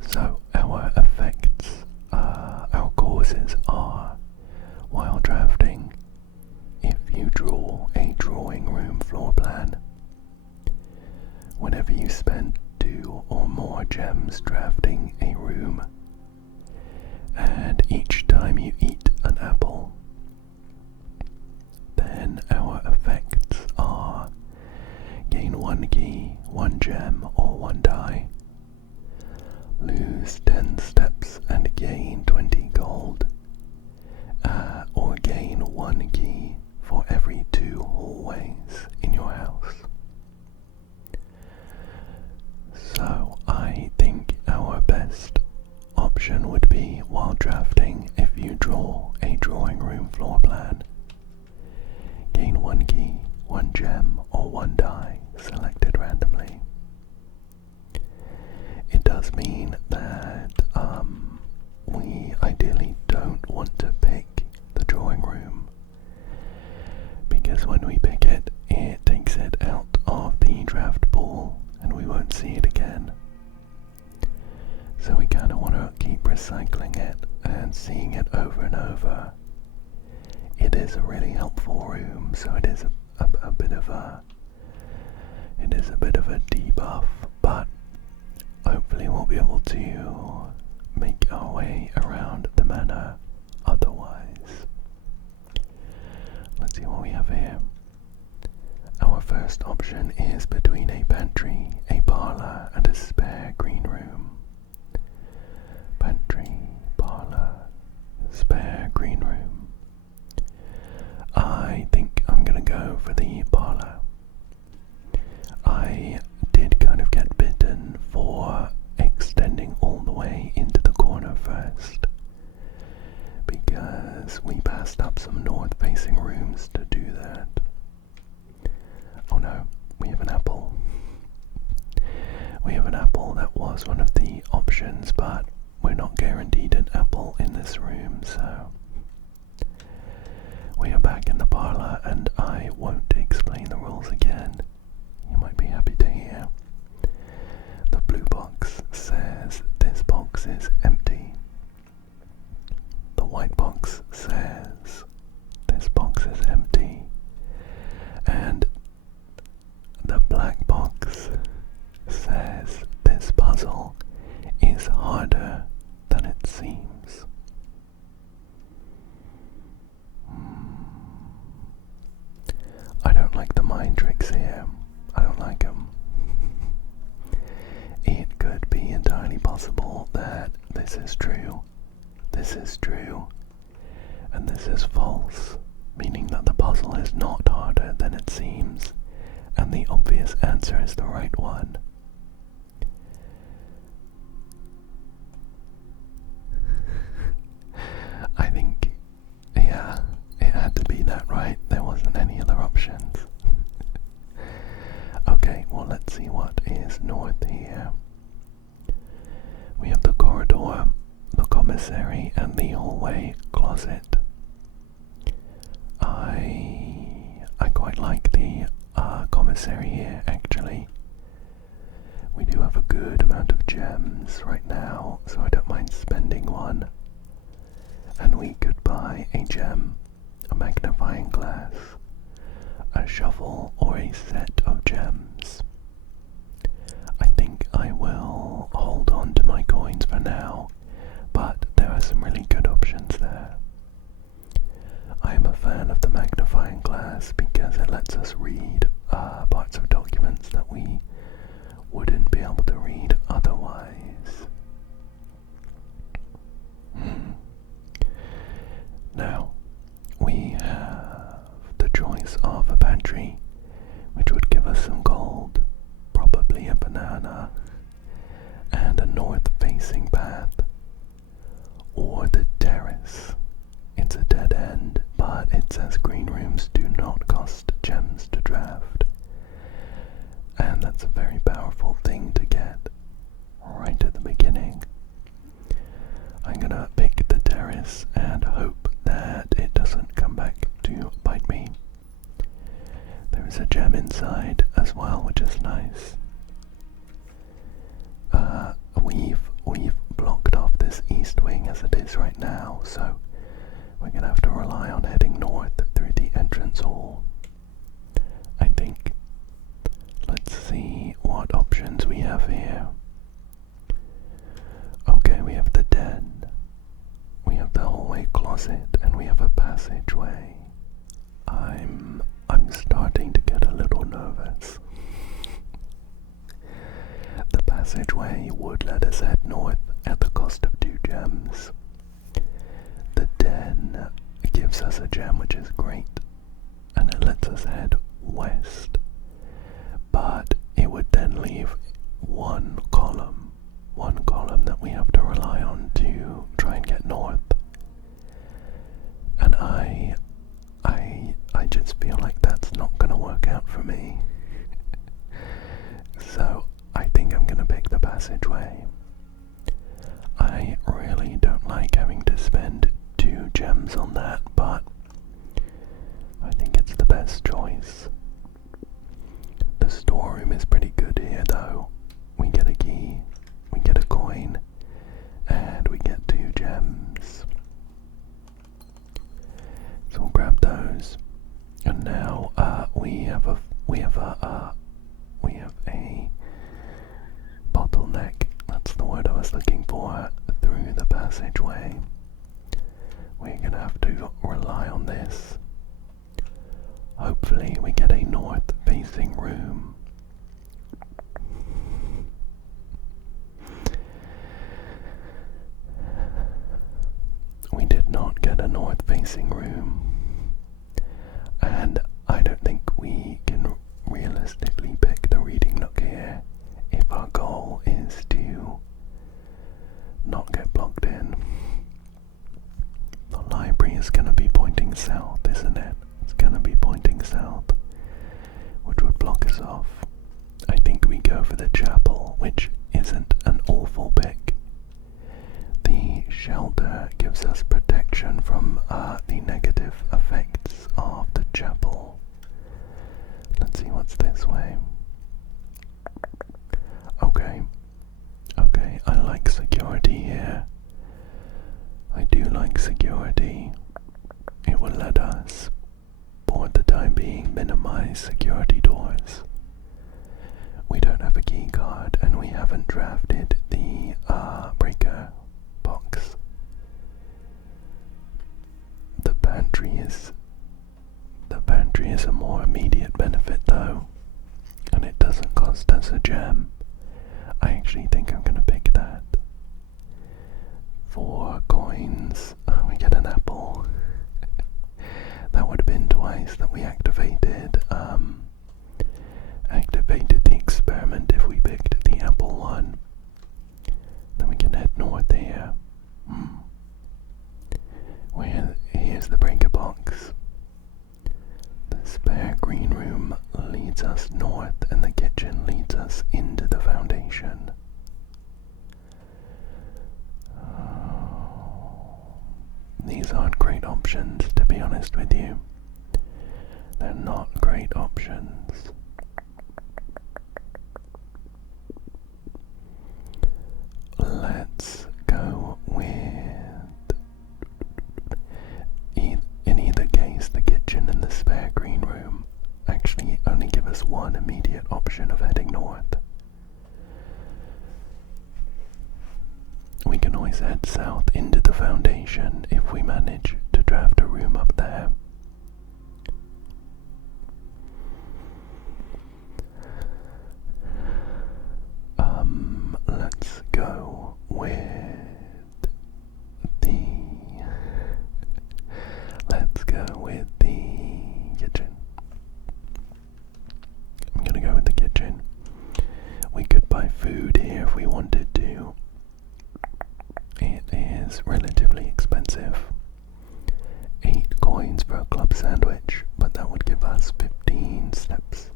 So our effects, our causes are, while drafting, if you draw a drawing room floor plan, whenever you spend 2 or more gems drafting a room, and each time you eat an apple, then our effects are gain 1 key, 1 gem, or 1 die, lose 10 steps and gain 20 gold, or gain 1 key for every 2 hallways in your house. So I think our best option would be, while drafting does mean that we ideally don't want to pick the drawing room, because when we pick it, it takes it out of the draft pool and we won't see it again. So we kind of want to keep recycling it and seeing it over and over. It is a really helpful room, so it is a bit of a debuff, but hopefully we'll be able to make our way around the manor otherwise. Let's see what we have here. Our first option is between a pantry, a parlour, and a spare green room. Pantry, parlour, spare green room. I think I'm gonna go for the parlour. I did kind of get bitten for extending all the way into the corner first, because we passed up some north-facing rooms to do that. Oh no, we have an apple. We have an apple. That was one of the options, but we're not guaranteed an apple in this room, so we are back in the parlour, and I won't explain the rules again. You might be happy to hear. The blue box says this box is empty. The white box says this box is empty. And the black box says this puzzle is harder than it seems. I don't like the mind tricks here. I don't like them. It could be entirely possible that this is true, and this is false, meaning that the puzzle is not harder than it seems, and the obvious answer is the right one. I think, yeah, it had to be that, right? There wasn't any other options. Okay, well, let's see what is north here. We have the corridor, the commissary, and the hallway closet. I quite like the commissary here, actually. We do have a good amount of gems right now, so I don't mind spending one. And we could buy a gem, a magnifying glass, a shovel, or a set of gems. I think I will hold on to my coins for now, but there are some really good options there. I am a fan of the magnifying glass because it lets us read parts of documents that we wouldn't be able to read otherwise. Now, we have the choice of a pantry, which would give us some gold, probably a banana, and a north-facing path, or the terrace. It's a dead end, but it says green rooms do not cost gems to draft, and that's a very powerful thing to get right at the beginning. I'm gonna pick the terrace and hope that it doesn't come back to bite me. There is a gem inside as well, which is nice. We've blocked off this east wing as it is right now, so we're gonna have to rely on heading north through the entrance hall, I think. Let's see what options we have here. Okay, we have the den, we have the hallway closet, and we have a passageway. I'm starting to get a little nervous. The passageway would let us head north at the cost of 2 gems. The den gives us a gem, which is great, and it lets us head west, but it would then leave one column that we have to rely on to try and get north. And I just feel like that's not gonna work out for me. So I think I'm gonna pick the passageway. gems on that, but I think it's the best choice. The storeroom is pretty good here though. We get a key, we get a coin, and we get 2 gems. So we'll grab those. And now we have a bottleneck. That's the word I was looking for. Through the passageway. We're gonna have to rely on this. Hopefully we get a north-facing room. We did not get a north-facing room. And I don't think we can realistically pick the reading nook here if our goal is to not get blocked in. The library is going to be pointing south, isn't it? It's going to be pointing south, which would block us off. I think we go for the chapel, which isn't an awful pick. The shelter gives us protection from the negative effects of the chapel. Let's see what's this way. Okay, I like security here. I do like security. It will let us, for the time being, minimize security doors. We don't have a key card and we haven't drafted the breaker box. The pantry is a more immediate benefit though, and it doesn't cost us a gem. I actually think I'm gonna pick that. 4 coins. Oh, we get an apple. That would have been twice that we activated the experiment if we picked the apple one. Then we can head north here. Here's the breaker box. The spare green room leads us north and the kitchen leads us into the foundation. These aren't great options, to be honest with you. They're not great options. Let's go with, in either case, the kitchen and the spare green room actually only give us one immediate option of heading north. We can always head south into the foundation if we manage to draft a room up there. Let's go with the kitchen. I'm gonna go with the kitchen. We could buy food here if we wanted to. It is relatively expensive. 8 coins for a club sandwich, but that would give us 15 steps.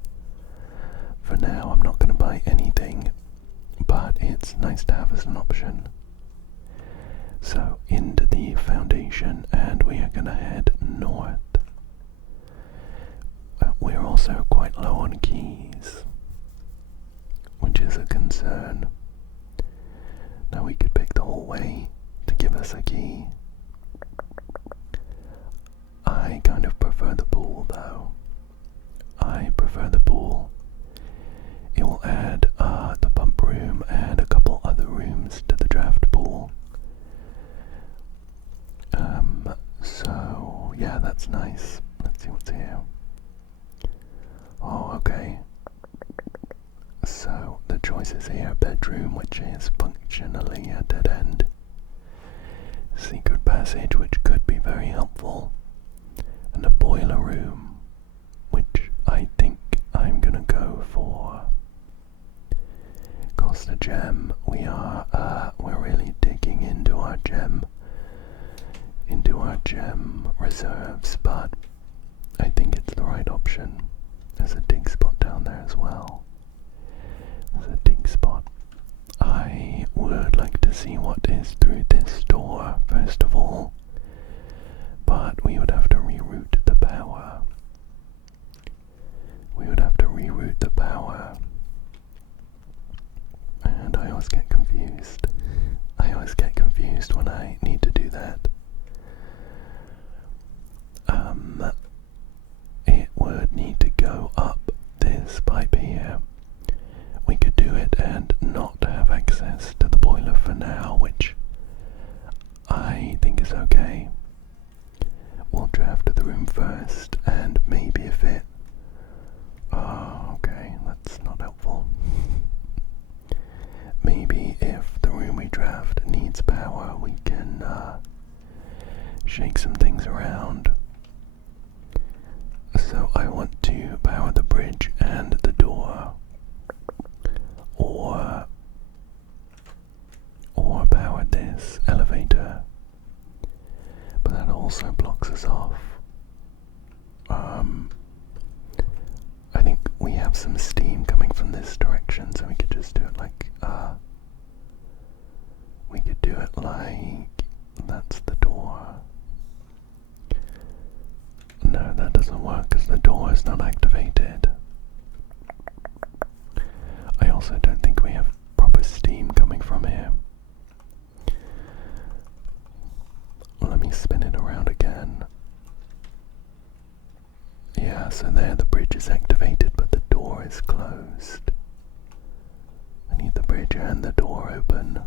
For now, I'm not going to buy anything, but it's nice to have as an option. So, into the foundation, and we are going to head north. We're also quite low on keys, which is a concern. Now we could pick the hallway to give us a key. I kind of prefer the pool though. I prefer the pool. It will add the pump room and a couple other rooms to the draft pool. So yeah, that's nice. Let's see what's here. Oh, okay. So the choices here: bedroom, which is functionally a dead end; secret passage, which could be very helpful; and a boiler room, which I think I'm gonna go for. Cost a gem. We're really digging into our gem reserves, but I think it's the right option. There's a dig spot down there as well. There's a dig spot. I would like to see what is through this door, first of all. shake some things around. So I want to power the bridge and the door, or power this elevator, but that also blocks us off. I think we have some steam coming from this direction, so we could just do it like, that's the door. No, that doesn't work because the door is not activated. I also don't think we have proper steam coming from here. Let me spin it around again. Yeah, so there the bridge is activated, but the door is closed. I need the bridge and the door open.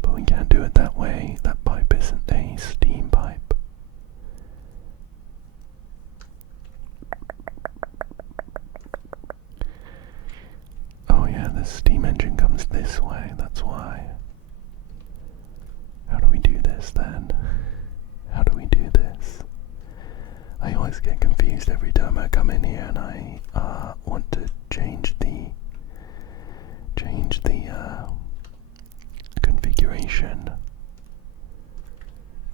But we can't do it that way. That pipe isn't a steam pipe. Oh yeah, the steam engine comes this way, that's why. How do we do this then? How do we do this? I always get confused every time I come in here and I want to change the configuration.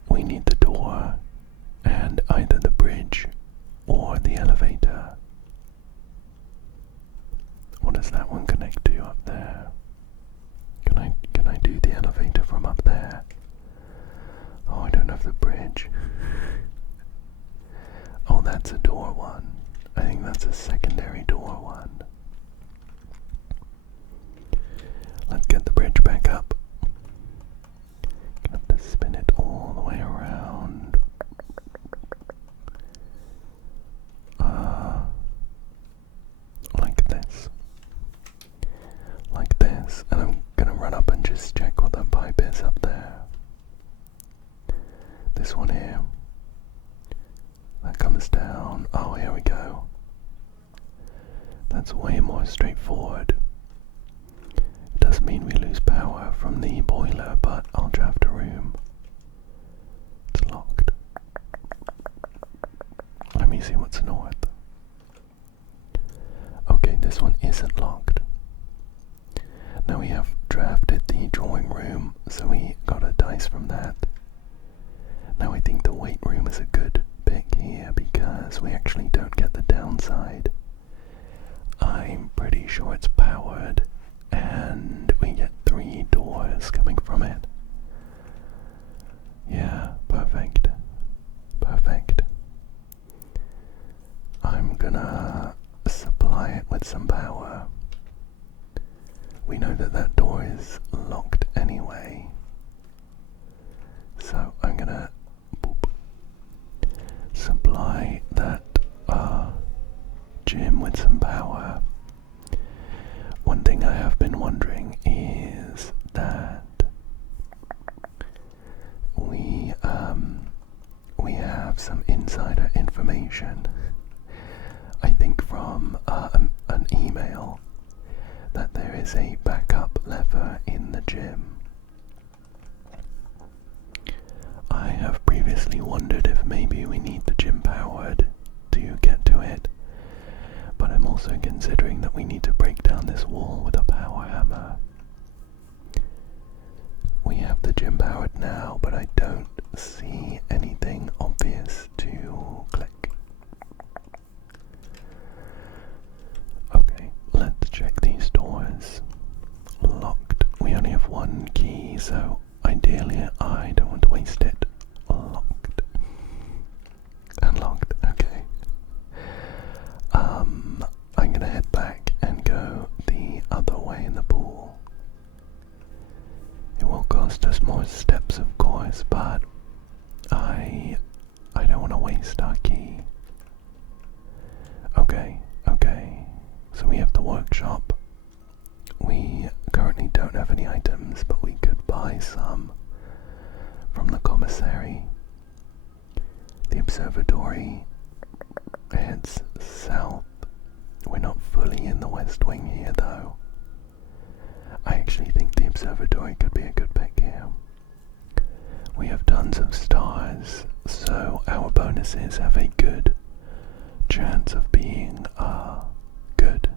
We need the door and either the bridge or the elevator. What does that one connect to up there? Can I do the elevator from up there? Oh, I don't have the bridge. Oh, that's a door one. I think that's a secondary door one. Let's get the bridge back up. Gonna have to spin it all the way around. Like this. Like this. And I'm gonna run up and just check what that pipe is up there. This one here. That comes down. Oh, here we go. That's way more straightforward. It does mean we lose power from the boiler, but I'll draft a room. It's locked. Let me see what's north. Okay, this one isn't locked. Now we have drafted the drawing room, so we got a dice from that. Now I think the weight room is a good pick here because we actually don't get the downside. I'm pretty sure it's powered and we get 3 doors coming from it. Yeah, perfect. Perfect. I'm gonna supply it with some power. We know that that door is locked anyway. So I'm gonna supply that gym with some power. One thing I have been wondering is that we have some insider information. I think from an email that there is a backup lever in the gym. I have previously wondered if maybe we need the gym powered to get to it, but I'm also considering that we need to break down this wall with a power hammer. We have the gym powered now, but I don't see anything obvious to click. Okay, let's check these doors. Locked. We only have one key, so ideally I don't want to waste it. Locked. Unlocked, okay. I'm gonna head back and go the other way in the pool. It will cost us more steps, of course, but I don't want to waste our key. Okay, so we have the workshop. We currently don't have any items, but we could buy some from the commissary. The observatory heads south. We're not fully in the west wing here though. I actually think the observatory could be a good pick here. We have tons of stars, so our bonuses have a good chance of being good.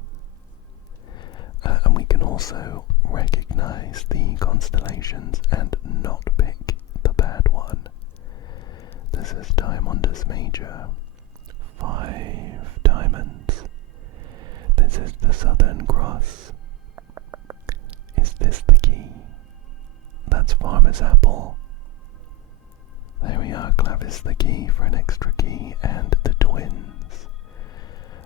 And we can also recognize the constellations and not pick the bad one. This is Diamondus Major. 5 diamonds. This is the Southern Cross. Is this the key? That's Farmer's Apple. There we are, Clavis the key for an extra key, and the twins.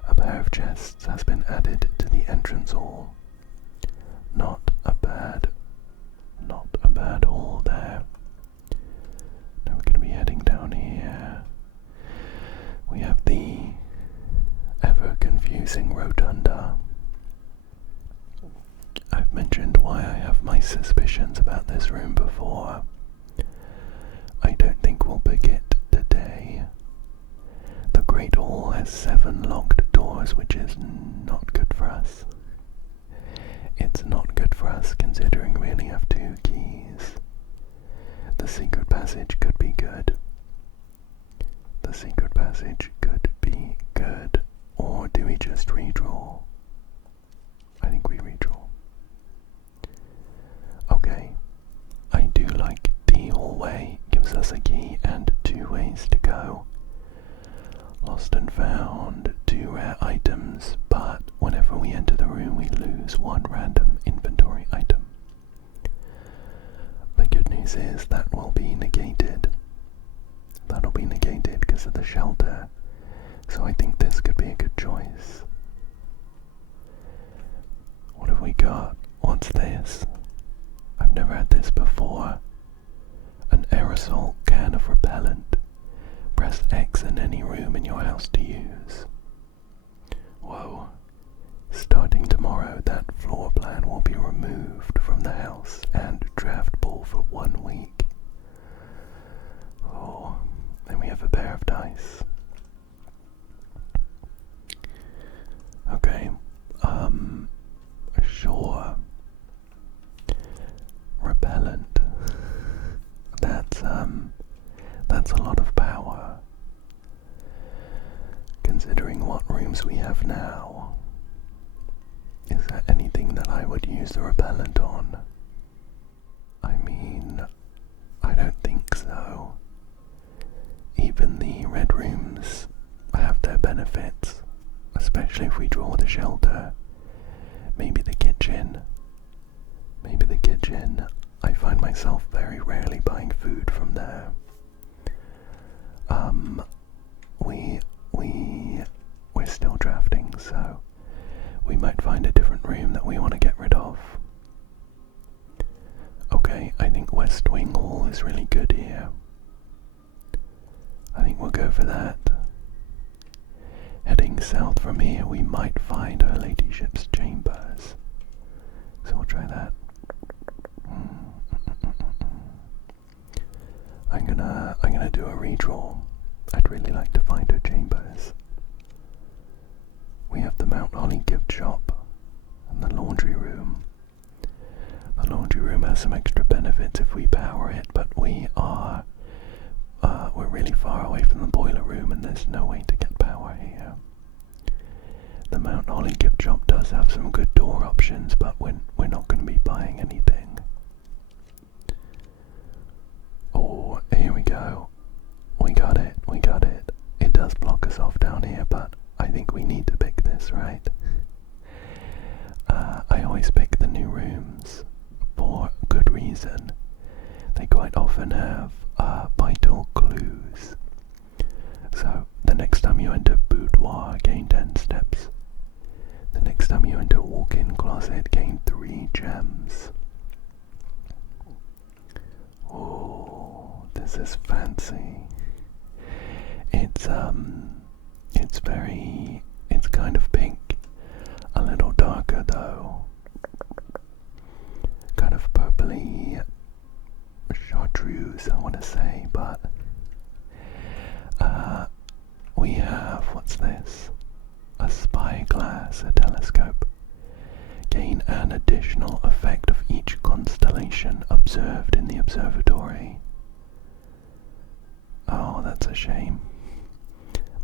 A pair of chests has been added to the entrance hall. Not a bad haul there. Now we're going to be heading down here. We have the ever-confusing rotunda. I've mentioned why I have my suspicions about this room before. I don't think we'll pick it today. The Great Hall has 7 locked doors, which is not good for us. It's not good for us considering we only have 2 keys. The secret passage could be good. The secret passage could be good. Or do we just redraw? I think we redraw. Okay. I do like the hallway. Gives us a key and 2 ways to go. Lost and found, 2 rare items, but whenever we enter the room we lose 1 random inventory item. The good news is that will be negated. That'll be negated because of the shelter, so I think this could be a good choice. What have we got? What's this? I've never had this before. An aerosol can of repellent. Press X in any room in your house to use. Whoa. Starting tomorrow, that floor plan will be removed from the house and draftable for 1 week. Oh, then we have a pair of dice. Okay, sure. Repellent. That's a lot of power. Considering what rooms we have now, is there anything that I would use the repellent on? I mean, I don't think so. Even the red rooms have their benefits, especially if we draw the shelter. Maybe the kitchen. I find myself very rarely buying food from there. We're still drafting, so we might find a different room that we want to get rid of. Okay, I think West Wing Hall is really good here. I think we'll go for that. Heading south from here, we might find Her Ladyship's chambers. So we'll try that. I'm gonna do a redraw. I'd really like to find her chambers. We have the Mount Holly gift shop and the laundry room. The laundry room has some extra benefits if we power it, but we're really far away from the boiler room and there's no way to get power here. The Mount Holly gift shop does have some good door options, but we're not going to be buying anything. Oh, here we go. We got it. It does block us off down here, but I think we need to pick this, right? I always pick the new rooms for good reason. They quite often have vital clues. So, the next time you enter boudoir, gain 10 steps. The next time you enter walk-in closet, gain 3 gems. Oh, this is fancy. It's kind of pink. A little darker though. Kind of purpley chartreuse, I want to say, but we have, what's this? A spyglass, a telescope. Gain an additional effect of each constellation observed in the observatory. a shame.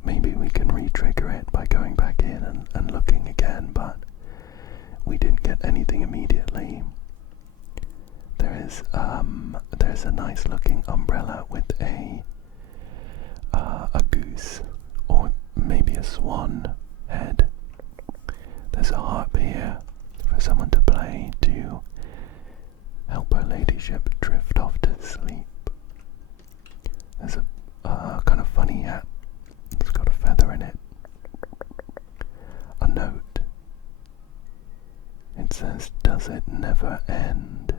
Maybe we can re-trigger it by going back in and looking again, but we didn't get anything immediately. There's a nice looking umbrella with a goose, or maybe a swan head. There's a harp here for someone to play to help her ladyship drift off to sleep. There's a kind of funny hat. It's got a feather in it. A note. It says, "Does it never end?"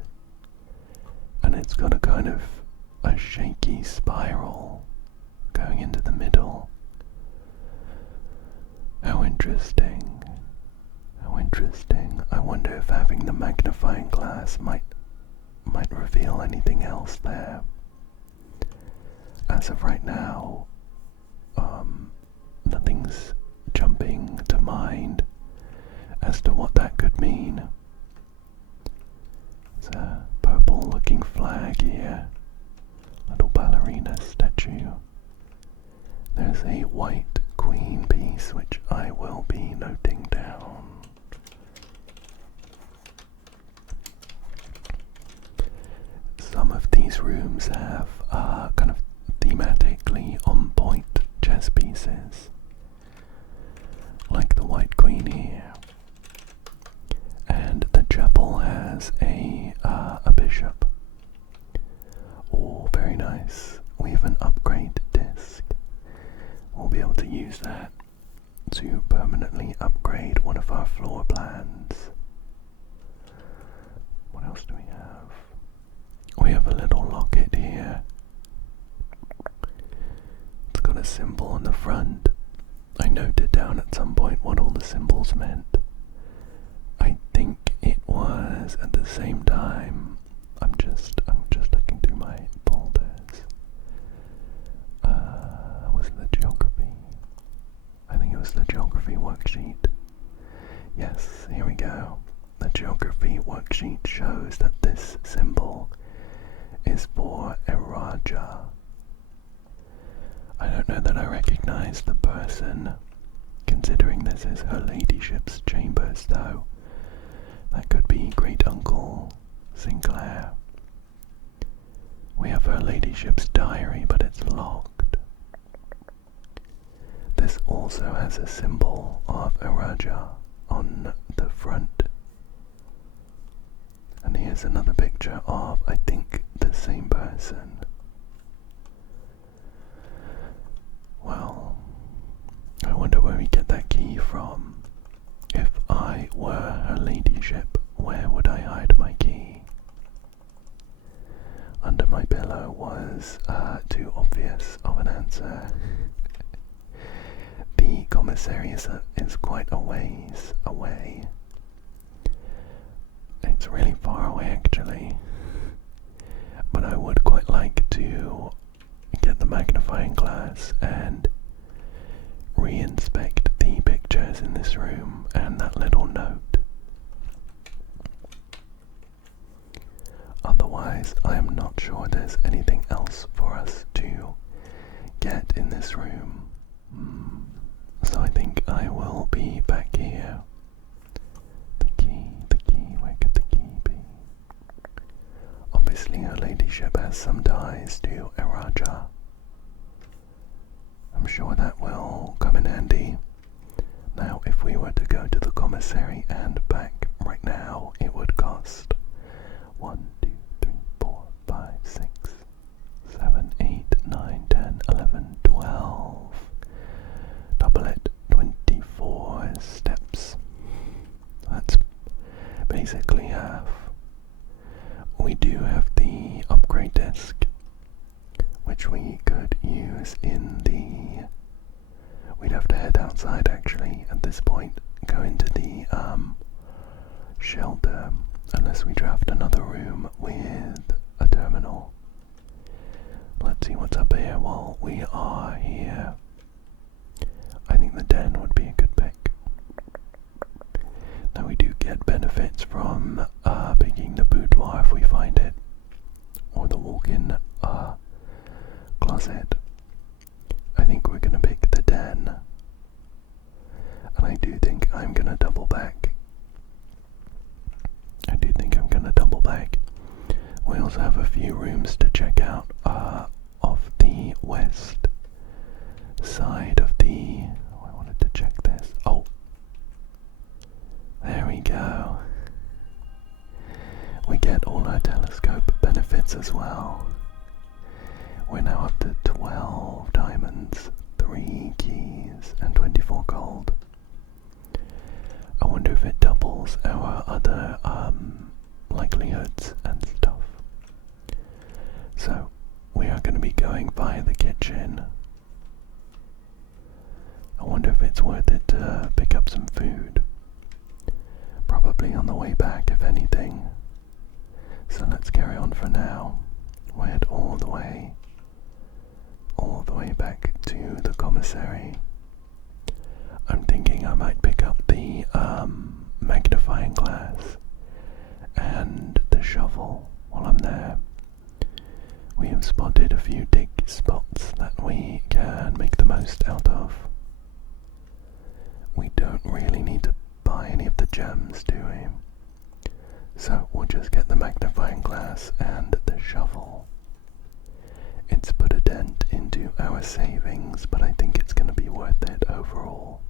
And it's got a kind of a shaky spiral going into the middle. How interesting. How interesting. I wonder if having the magnifying glass might reveal anything else there. As of right now, nothing's jumping to mind as to what that could mean. There's a purple looking flag here, little ballerina statue. There's a white queen piece which I will be noting down. Some of these rooms have kind of thematically on point chess pieces, like the white queen here. And the chapel has a bishop. Oh, very nice. We have an upgrade disc. We'll be able to use that to permanently upgrade one of our floor plans. What else do we have? We have a little locket here. It's got a symbol on the front. I noted down at some point what all the symbols meant. I think it was at the same time. I'm just looking through my folders. Was it the geography? I think it was the geography worksheet. Yes, here we go. The geography worksheet shows that this symbol is for Eraja. I don't know that I recognize the person, considering this is her ladyship's chambers, though. That could be Great Uncle Sinclair. We have her ladyship's diary, but it's locked. This also has a symbol of Eraja on the front. And here's another picture of, I think, the same person. Well, I wonder where we get that key from. If I were her ladyship, where would I hide my key? Under my pillow was too obvious of an answer. The commissary is quite a ways away. It's really far away actually, but I would quite like to get the magnifying glass and re-inspect the pictures in this room and that little note. Otherwise, I am not sure there's anything else for us to get in this room. So I think I will be back here. The key, where could the key be? Obviously her ladyship has some ties to Eraja. I'm sure that will come in handy. Now if we were to go to the commissary and back right now, it would cost 1, 2, 3, 4, 5, 6, 7, 8, 9, 10, 11, 12. Double it, 24 steps. That's basically half. We do have the upgrade disc, which we could use in the... We'd have to head outside actually at this point, go into the shelter, unless we draft another room with a terminal. Let's see what's up here while we are here. I think the den would be a good pick. Now we do get benefits from picking the boudoir if we find it, or the walk-in closet. also have a few rooms to check out off the west side of the... Oh, I wanted to check this. Oh, there we go. We get all our telescope benefits as well. We're now up to 12 diamonds, 3 keys, and 24 gold. I wonder if it doubles our other likelihoods and stuff. So, we are going to be going via the kitchen. I wonder if it's worth it to pick up some food. Probably on the way back, if anything. So let's carry on for now. We'll head all the way back to the commissary. I'm thinking I might pick up the magnifying glass and the shovel while I'm there. We have spotted a few dig spots that we can make the most out of. We don't really need to buy any of the gems, do we? So we'll just get the magnifying glass and the shovel. It's put a dent into our savings, but I think it's going to be worth it overall.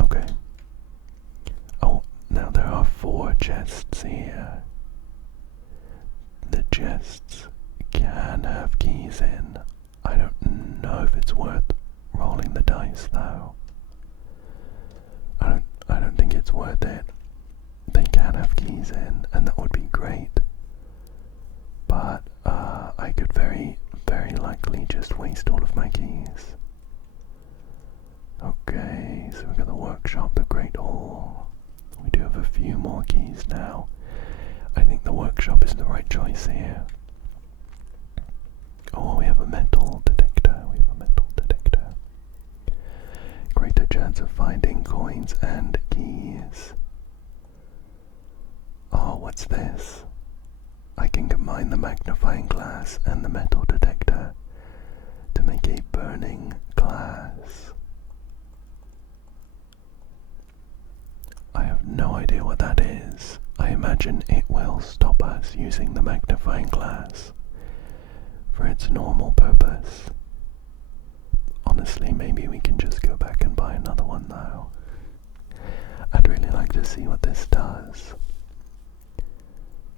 Okay. Oh, now there are 4 chests here. The chests can have keys in. I don't know if it's worth rolling the dice though. I don't think it's worth it. They can have keys in, and that would be great. But I could very likely just waste all of my keys. Okay, so we've got the workshop, the Great Hall. We do have a few more keys now. I think the workshop is the right choice here. Oh, we have a metal detector. Greater chance of finding coins and keys. Oh, what's this? I can combine the magnifying glass and the metal detector to make a burning glass. I have no idea what that is. I imagine it will stop us using the magnifying glass for its normal purpose. Honestly, maybe we can just go back and buy another one though. I'd really like to see what this does.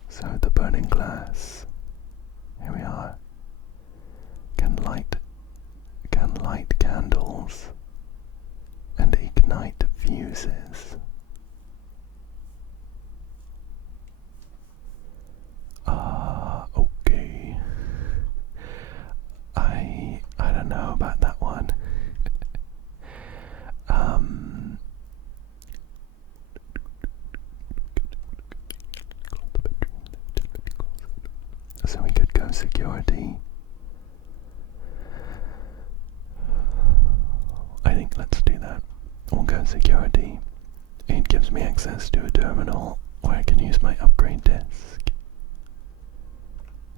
So the burning glass, here we are, can light candles and ignite fuses. Okay. I don't know about that one. So we could go security. I think let's do that. We'll go security. It gives me access to a terminal where I can use my upgrade disc.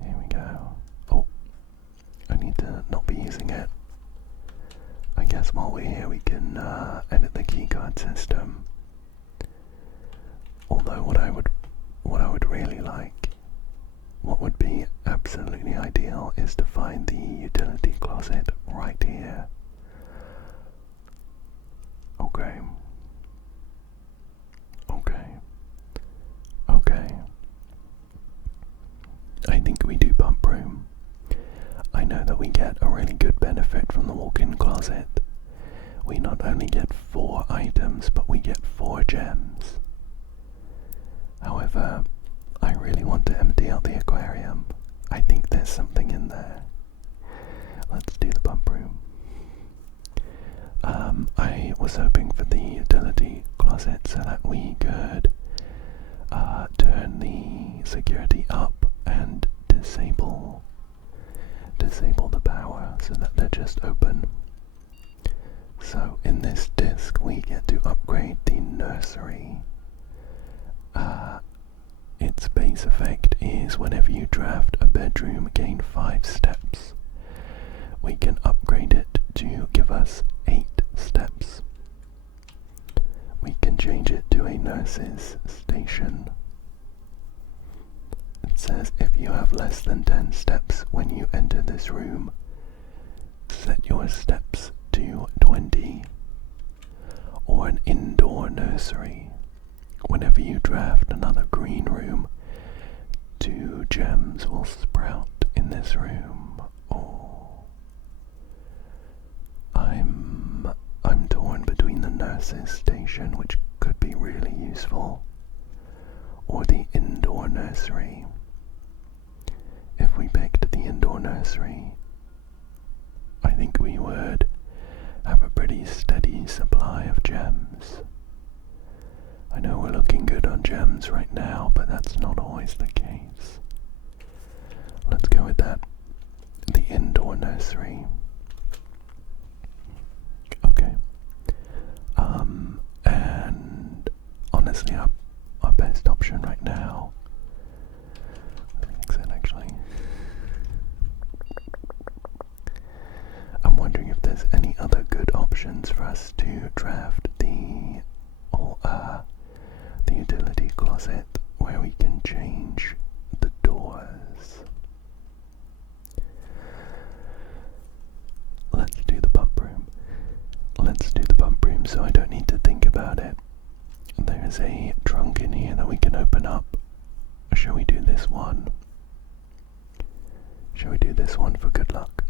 Here we go. Oh, I need to not be using it. I guess while we're here we can edit the keycard system. Although what I would really like, what would be absolutely ideal, is to find the utility closet right here. Okay. I think we do bump room. I know that we get a really good benefit from the walk-in closet. We not only get 4 items, but we get 4 gems. However, I really want to empty out the aquarium. I think there's something in there. Let's do the bump room. I was hoping for the utility closet so that we could turn the security up and disable the power so that they're just open. So in this disc we get to upgrade the nursery. Its base effect is whenever you draft a bedroom, gain 5 steps. We can upgrade it to give us 8 steps. We can change it to a nurse's station. says, if you have less than 10 steps when you enter this room, set your steps to 20. Or an indoor nursery. Whenever you draft another green room, 2 gems will sprout in this room. Oh. I'm torn between the nurse's station, which could be really useful, or the indoor nursery. If we picked the indoor nursery, I think we would have a pretty steady supply of gems. I know we're looking good on gems right now, but that's not always the case. Let's go with that. The indoor nursery. Okay. And honestly, our best option right now, let me fix it actually. I'm wondering if there's any other good options for us to draft the utility closet where we can change the doors. Let's do the bump room. Let's do the bump room so I don't need to think about it. There's a trunk in here that we can open up. Shall we do this one? Shall we do this one for good luck?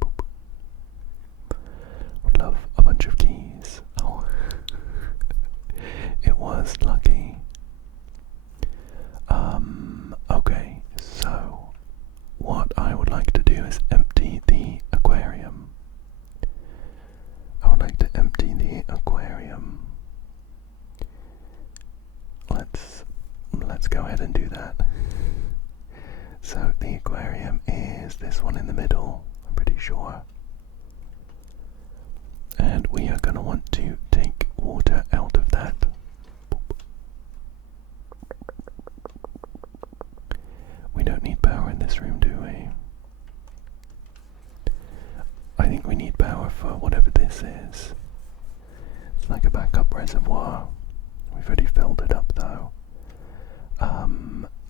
Boop. Would love a bunch of keys. Oh. It was lucky. Okay, so what I would like to do is empty the aquarium. I would like to empty the aquarium. Let's go ahead and do that. So the aquarium is this one in the middle, I'm pretty sure. And we are going to want to take water out of that. We don't need power in this room, do we? I think we need power for whatever this is. It's like a backup reservoir. We've already filled it up though.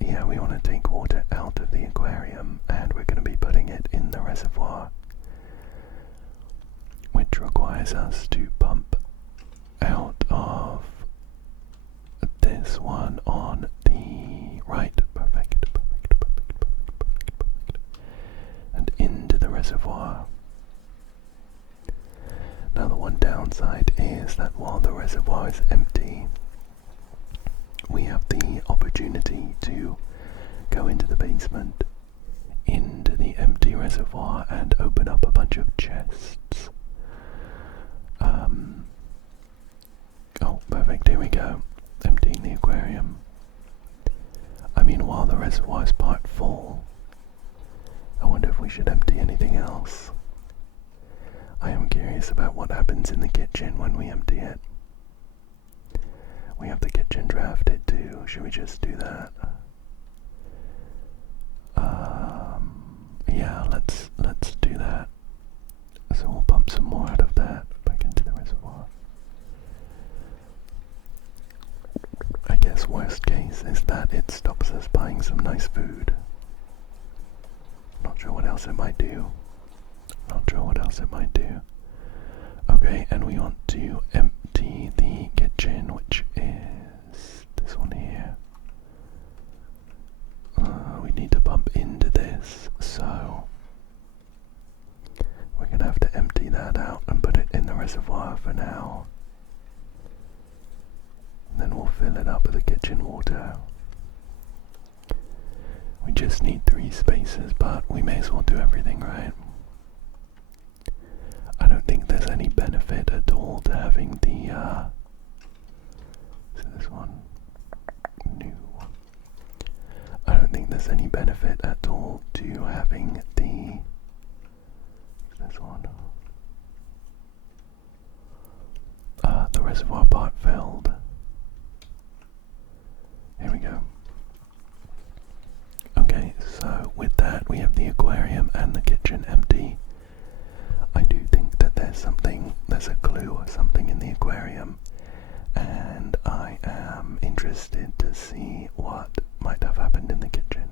Yeah, we want to take water out of the aquarium and we're going to be putting it in the reservoir, which requires us to pump out of this one on the right. Perfect. And into the reservoir. Now the one downside is that while the reservoir is empty, we have the opportunity to go into the basement, into the empty reservoir, and open up a bunch of chests. Oh, perfect, here we go. Emptying the aquarium. I mean, while the reservoir is part full, I wonder if we should empty anything else. I am curious about what happens in the kitchen when we empty it. We have the kitchen drafted too. Should we just do that? Yeah, let's do that. So we'll pump some more out of that back into the reservoir. I guess worst case is that it stops us buying some nice food. Not sure what else it might do. Okay, and we want to empty the kitchen, which is this one here. We need to bump into this, so we're gonna have to empty that out and put it in the reservoir for now. And then we'll fill it up with the kitchen water. We just need 3 spaces, but we may as well do everything, right? I don't think there's any benefit at all to having the, so this one, new. I don't think there's any benefit at all to having this one, the reservoir part filled. Here we go. Okay, so with that we have the aquarium and the kitchen empty. I do think that there's a clue or something in the aquarium, and I am interested interested to see what might have happened in the kitchen.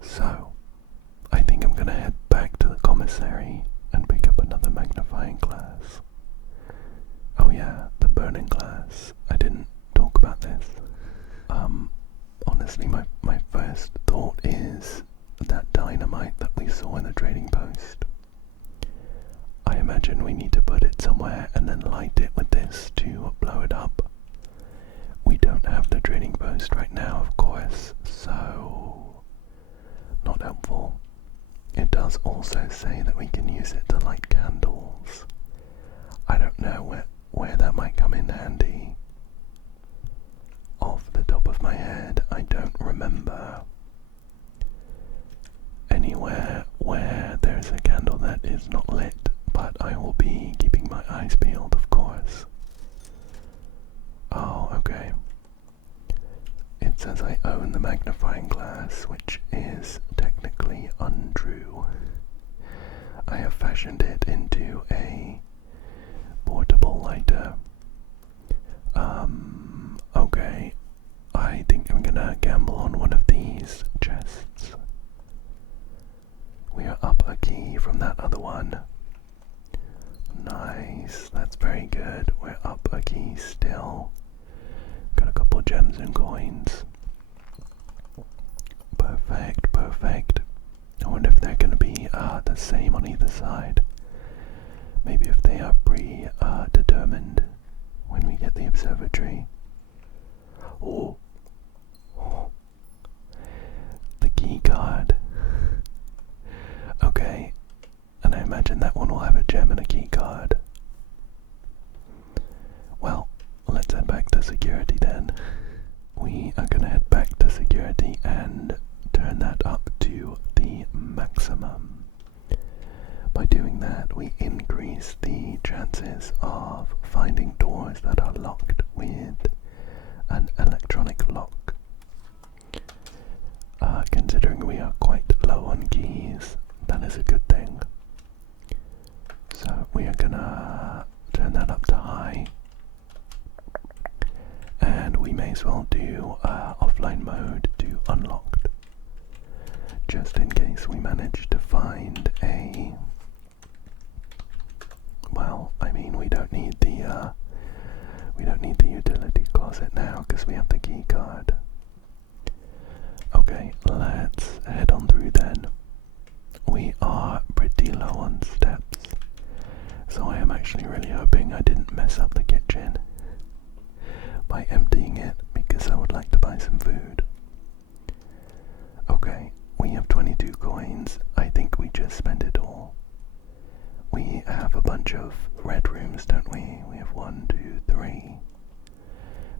So, I think I'm gonna head back to the commissary and pick up another magnifying glass. Oh yeah, the burning glass. I didn't talk about this. Honestly, my first thought is that dynamite that we saw in the trading post. I imagine we need to put it somewhere and then light it with this to blow it up. We don't have the trading post right now, of course, so not helpful. It does also say that we can use it to light candles. I don't know where that might come in handy. Off the top of my head, I don't remember anywhere where there's a candle that is not lit, but I will be keeping my eyes peeled, of course. Oh, okay. It says I own the magnifying glass, which is technically untrue. I have fashioned it into a portable lighter. Okay. I think I'm gonna gamble on one of these chests. We are up a key from that other one. Nice, that's very good. We're up a key still. Got a couple gems and coins. Perfect, perfect. I wonder if they're gonna be the same on either side. Maybe if they are predetermined when we get the observatory. Oh. The key card. Okay, and I imagine that one will have a gem and a key card. Well, let's head back to security then. We are gonna head back to security and turn that up to the maximum. By doing that, we increase the chances of finding doors that are locked with an electronic lock. Considering we are quite low on keys, that is a good thing. So we are gonna turn that up to high, and we may as well do offline mode to unlocked, just in case we manage to find a. Well, I mean, we don't need the utility closet now because we have the key card. Okay, let's head on through then. We are pretty low on steps, so I am actually really hoping I didn't mess up the kitchen by emptying it, because I would like to buy some food. Okay, we have 22 coins. I think we just spent it all. We have a bunch of red rooms, don't we? We have 1, 2, 3.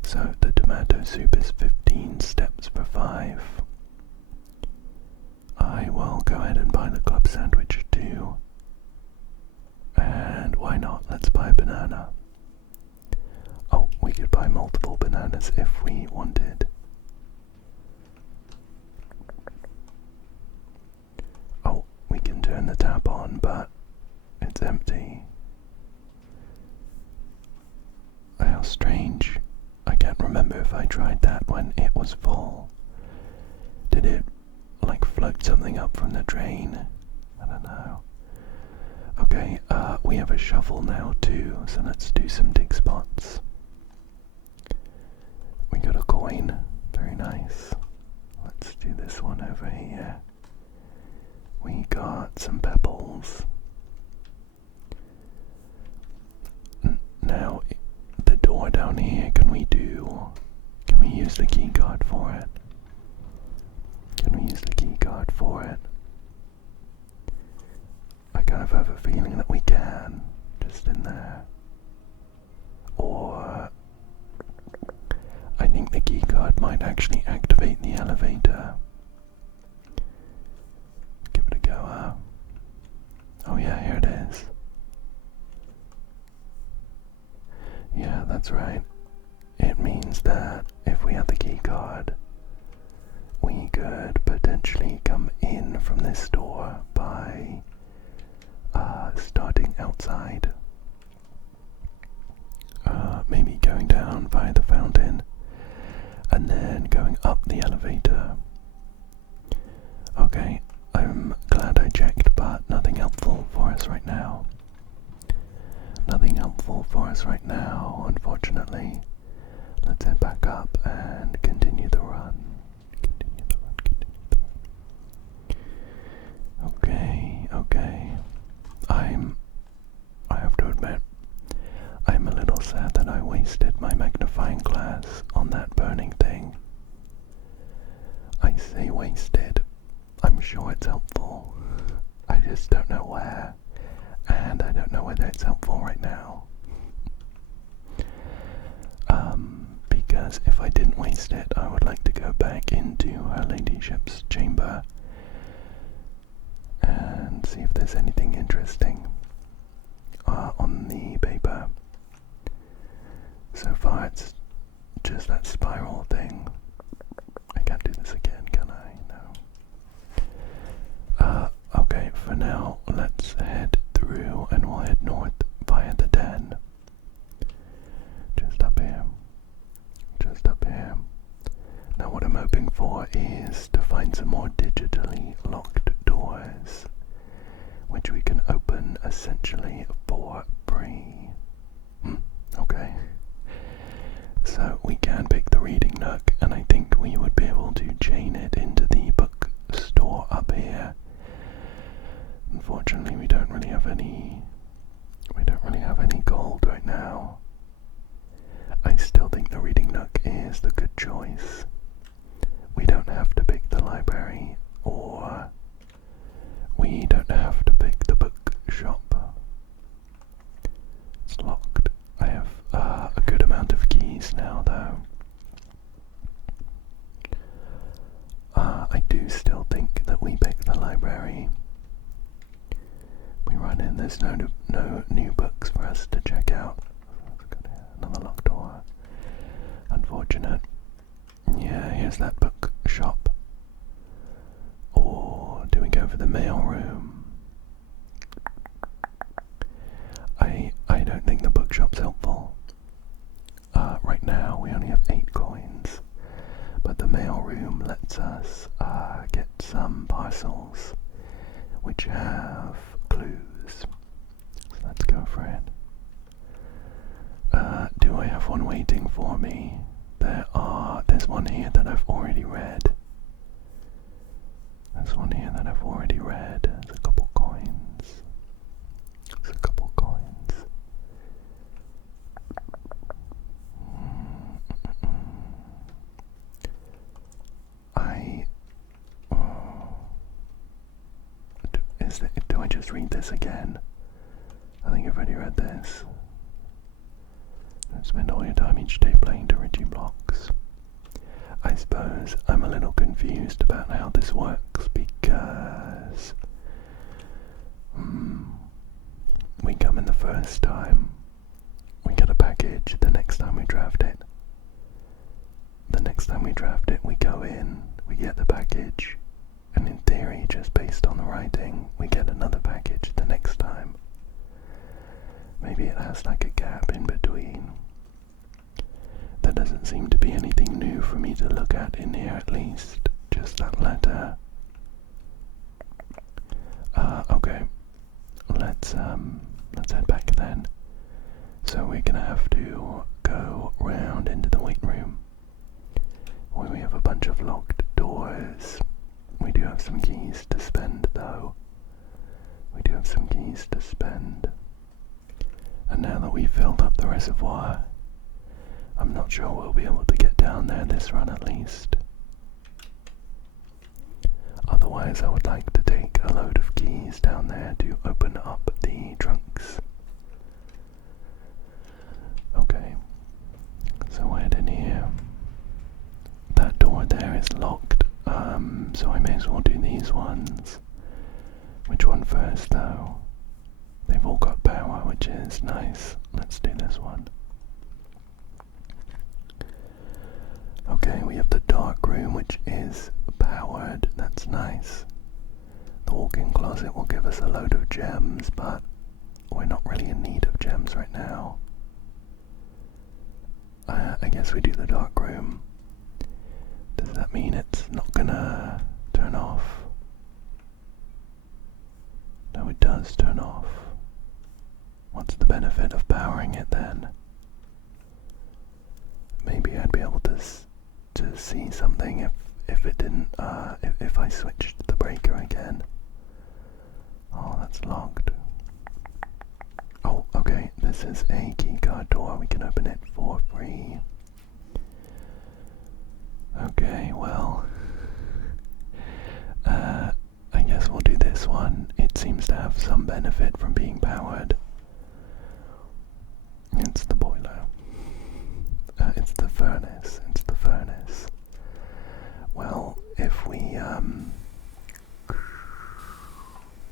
So the tomato soup is 15 steps for 5. I will go ahead and buy the club sandwich too. And why not? Let's buy a banana. Oh, we could buy multiple bananas if we wanted. Oh, we can turn the tap on, but it's empty. How strange. I can't remember if I tried that when it was full. Did it, like, float something up from the drain? I don't know. Okay, we have a shovel now too, so let's do some dig spots. We got a coin. Very nice. Let's do this one over here. We got some pebbles. Now, the door down here, can we use the key card for it? Can we use the key card for it? I kind of have a feeling that we can, just in there. Or I think the key card might actually activate the elevator. Give it a go. Oh yeah, here it is. Yeah, that's right. It means that if we have the key card, we could potentially come in from this door by starting outside. Maybe going down by the fountain going up the elevator. Okay, I'm glad I checked, but nothing helpful for us right now. Nothing helpful for us right now, unfortunately. Let's head back up and continue the run. Okay. I have to admit, I'm a little sad that I wasted my magnifying glass on that burning thing. I say wasted. I'm sure it's helpful. I just don't know where, and I don't know whether it's helpful right now. Because if I didn't waste it, I would like to go back into her ladyship's chamber and see if there's anything interesting on the paper. So far it's just that spiral thing. I can't do this again, can I? No. Okay, for now, let's head through and we'll head north via the den. Just up here. Now what I'm hoping for is to find some more digitally locked doors, which we can open essentially for free. Okay. So we can pick the reading nook, and I think we would be able to chain it into the bookstore up here. Unfortunately, we don't really have any gold right now. I still think the reading nook is the good choice. We don't have to pick the library, or we don't have to pick the bookshop. It's locked. I have a good amount of keys now, though. I do still think that we pick the library. We run in, there's no new books for us to check out. Another locked door. Unfortunate. Yeah, here's that bookshop. Or do we go for the mail room? I don't think the bookshop's helpful. Right now we only have 8 coins, but the mail room lets us get some parcels which have clues. So let's go for it. Do I have one waiting for me? There's one here that I've already read. There's a couple coins. Do I just read this again? I think I've already read this. Don't spend all your time each day playing Digi blocks. I suppose I'm a little confused about how this works because we come in the first time, we get a package. The next time we draft it, we go in, we get the package, and in theory, just based on the writing, we get another package the next time. Maybe it has like a gap in between. There doesn't seem to be anything new for me to look at in here, at least. Just that letter. Okay. Let's head back then. So we're gonna have to go round into the waiting room, where we have a bunch of locked doors. We do have some keys to spend, though. And now that we've filled up the reservoir, I'm not sure we'll be able to get down there this run at least. Otherwise, I would like to take a load of keys down there to open up the trunks. Okay, so we're in here. That door there is locked, so I may as well do these ones. Which one first, though? They've all got power, which is nice. Let's do this one. Okay, we have the dark room, which is powered. That's nice. The walk-in closet will give us a load of gems, but we're not really in need of gems right now. I guess we do the dark room. Does that mean it's not gonna turn off? No, it does turn off. What's the benefit of powering it then? Maybe I'd be able to see something if it didn't, if I switched the breaker again. Oh, that's locked. Oh, okay, this is a keycard door. We can open it for free. Okay, well, I guess we'll do this one. It seems to have some benefit from being powered. It's the boiler. It's the furnace. It's the furnace. Well, if we, it's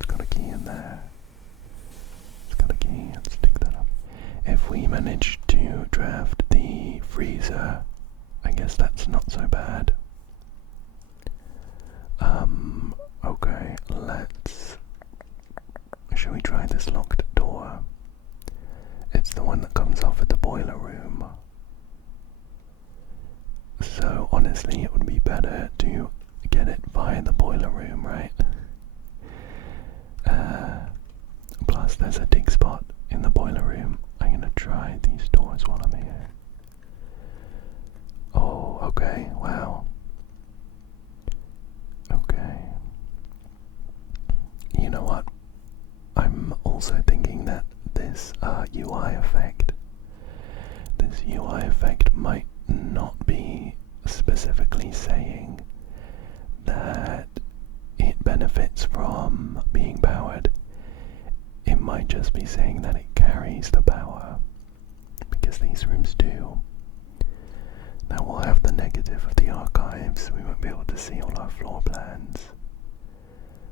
got a key in there. It's got a key. Let's stick that up. If we manage to draft the freezer, I guess that's not so bad. Okay, shall we try this locked door? It's the one that comes off at the boiler room. So honestly, it would be better to get it via the boiler room, right? Plus there's a dig spot in the boiler room. I'm gonna try these doors while I'm here. Oh, okay, wow. Okay. You know what? I'm also thinking that this UI effect might not be specifically saying that it benefits from being powered. It might just be saying that it carries the power, because these rooms do. Now we'll have the negative of the archives. We won't be able to see all our floor plans,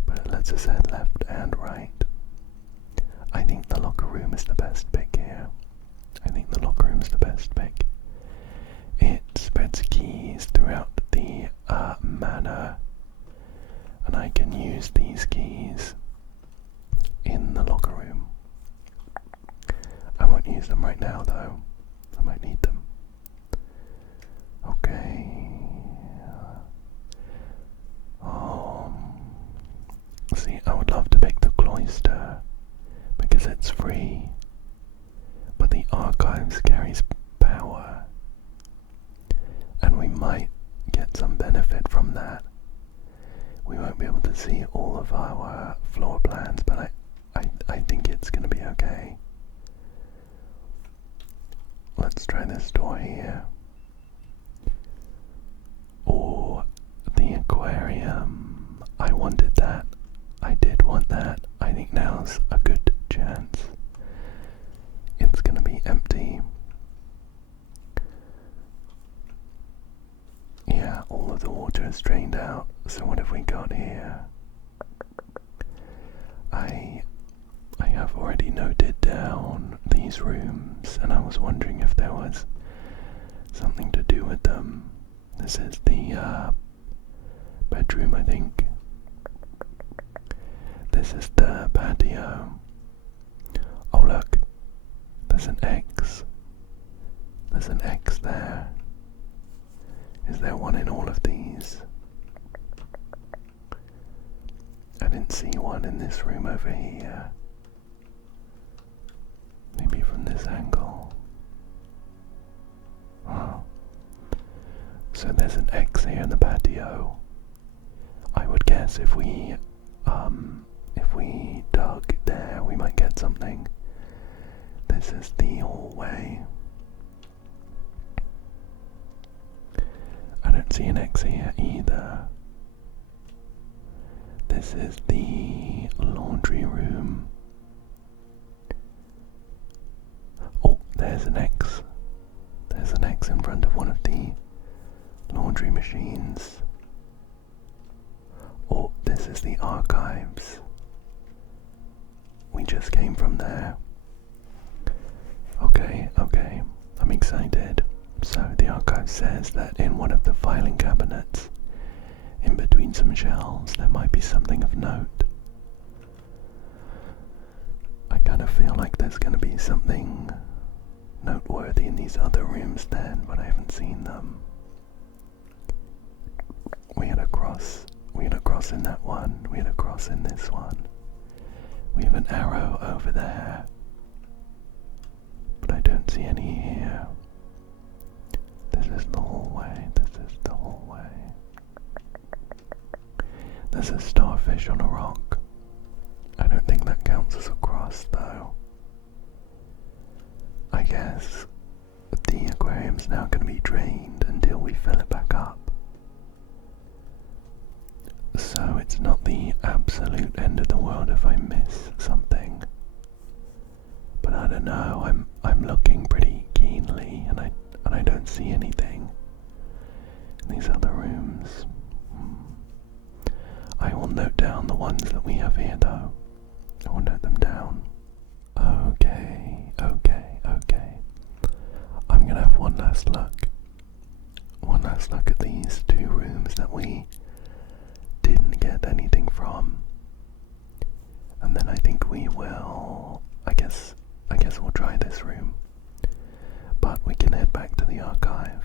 but it lets us head left and right. I think the locker room is the best pick here. I think the locker room is the best pick. It spreads keys throughout the manor, and I can use these keys in the locker room. I won't use them right now though. I might need them. Okay. See, I would love to pick the cloister because it's free, but the archives carries power, and we might get some benefit from that. We won't be able to see all of our floor plans, but I think it's going to be okay. Let's try this door here. Or the aquarium. I wanted that. I did want that. I think now's a good chance. It's gonna be empty. Yeah, all of the water is drained out. So what have we got here? I have already noted down these rooms, and I was wondering if there was something to do with them. This is the bedroom, I think. This is the patio. Oh look, there's an X. There's an X there. Is there one in all of these? I didn't see one in this room over here. Maybe from this angle. Oh. So there's an X here in the patio. I would guess if we dug there, we might get something. This is the hallway. I don't see an X here either. This is the laundry room. Oh, there's an X. There's an X in front of one of the laundry machines. Oh, this is the archives. We just came from there. Okay, I'm excited. So the archive says that in one of the filing cabinets, in between some shelves, there might be something of note. I kind of feel like there's going to be something noteworthy in these other rooms then, but I haven't seen them. We had a cross in that one. We had a cross in this one. We have an arrow over there, but I don't see any here. This is the hallway. This is the hallway. There's a starfish on a rock. I don't think that counts as a cross, though. I guess the aquarium's now going to be drained until we fill it back up. So it's not the absolute end of the world if I miss something. But I don't know, I'm looking pretty keenly and I don't see anything in these other rooms. I will note down the ones that we have here though. I will note them down. Okay. I'm gonna have one last look. One last look at these two rooms that we didn't get anything from. And then I think we will, I guess we'll try this room. But we can head back to the archive,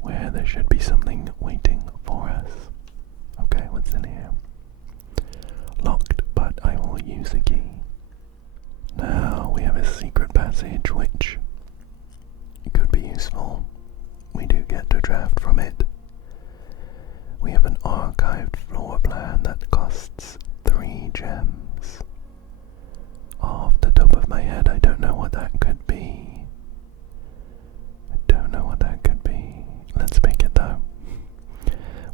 where there should be something waiting for us. Okay, what's in here? Locked, but I will use a key. Now we have a secret passage which could be useful. We do get to draft from it. We have an archived floor plan that costs 3 gems. Off the top of my head, I don't know what that could be. Let's make it though.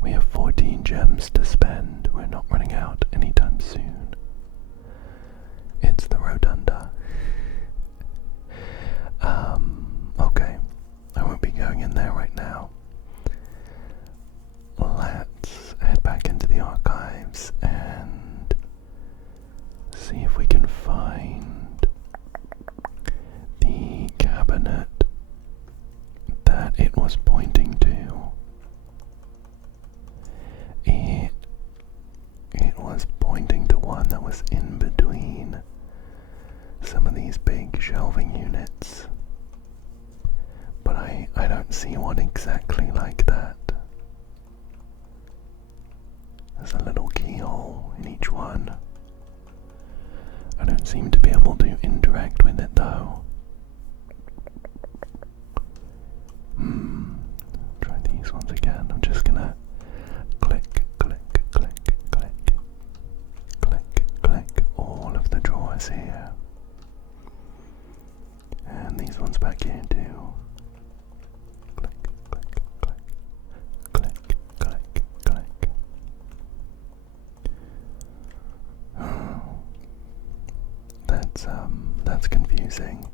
We have 14 gems to spend. We're not running out anytime soon. It's the Rotunda. Okay. I won't be going in there right now. Let's head back into the archives and see if we can find the cabinet that it was pointing to. It was pointing to one that was in between some of these big shelving units. But I don't see one exactly like that. There's a little keyhole in each one. I don't seem to be able to interact with it though. Try these ones again. I'm just gonna click all of the drawers here. And these ones back here too. Click. That's confusing.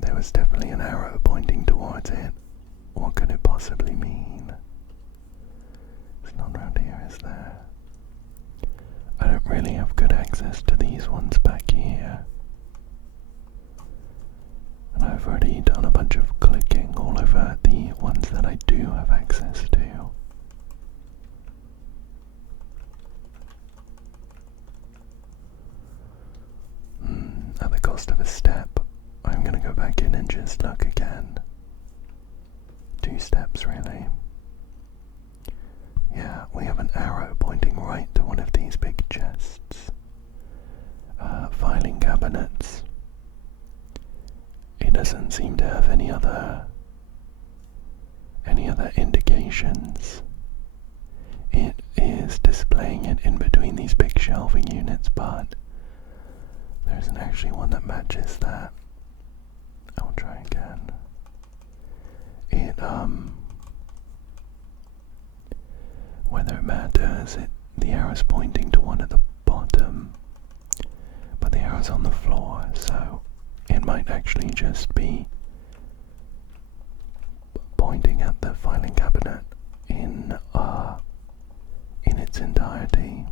There was definitely an arrow pointing towards it. What could it possibly mean? It's not around here, is there? I don't really have good access to these ones back here. And I've already done a bunch of clicking all over the ones that I do have access to. At the cost of a step, I'm gonna go back in and just look again. 2 steps, really. Yeah, we have an arrow pointing right to one of these big chests. Filing cabinets. It doesn't seem to have any other indications. It is displaying it in between these big shelving units, but there isn't actually one that matches that. I'll try again. Whether it matters, the arrow's pointing to one at the bottom, but the arrow's on the floor, so it might actually just be pointing at the filing cabinet in its entirety.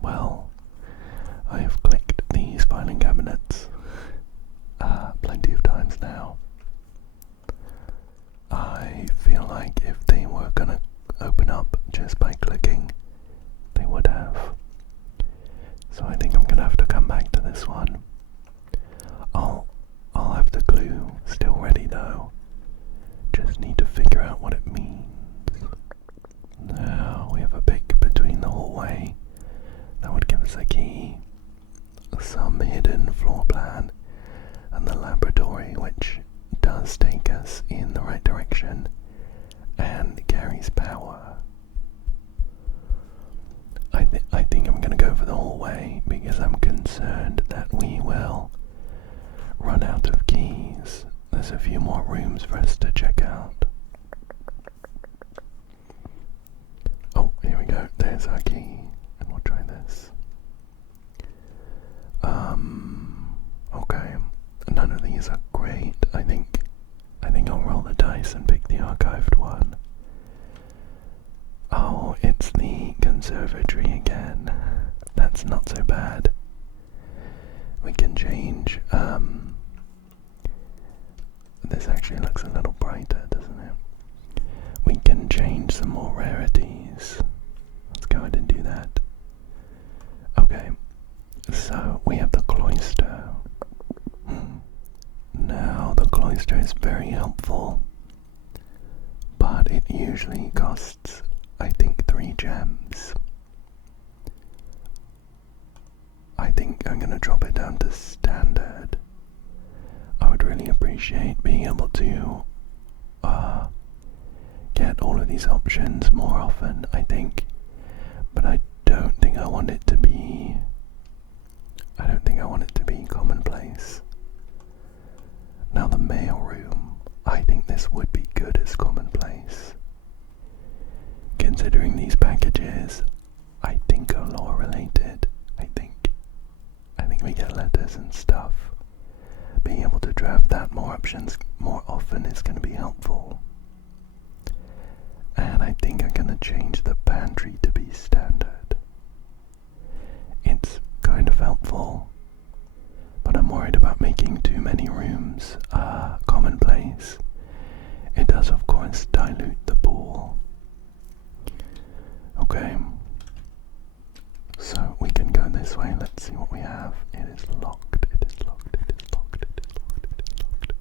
Well, I have clicked these filing cabinets plenty of times now. I feel like if they were gonna open up just by clicking, they would have. So I think I'm gonna have to come back to this one. I'll have to us a key, some hidden floor plan, and the laboratory, which does take us in the right direction and carries power. I think I'm going to go for the hallway because I'm concerned that we will run out of keys. There's a few more rooms for us to check out. Oh, here we go. There's our key. And we'll try this. Okay. None of these are great. I think I'll roll the dice and pick the archived one. Oh, it's the conservatory again. That's not so bad. We can change, this actually looks a little brighter, doesn't it? We can change some more rarities. Let's go ahead and do that. Okay, so we have the cloister. Now, the cloister is very helpful, but it usually costs, I think, 3 gems. I think I'm going to drop it down to standard. I would really appreciate being able to get all of these options more often, I think. But I don't think I want it to be commonplace. Now the mail room, I think this would be good as commonplace. Considering these packages, I think are law related. I think we get letters and stuff. Being able to draft that more options more often is going to be helpful. And I think I'm going to change the pantry to be standard. It's kind of helpful, but I'm worried about making too many rooms commonplace. It does, of course, dilute the pool. Okay, so we can go this way. Let's see what we have. It is locked. It is locked. It is locked. It is locked. It is locked.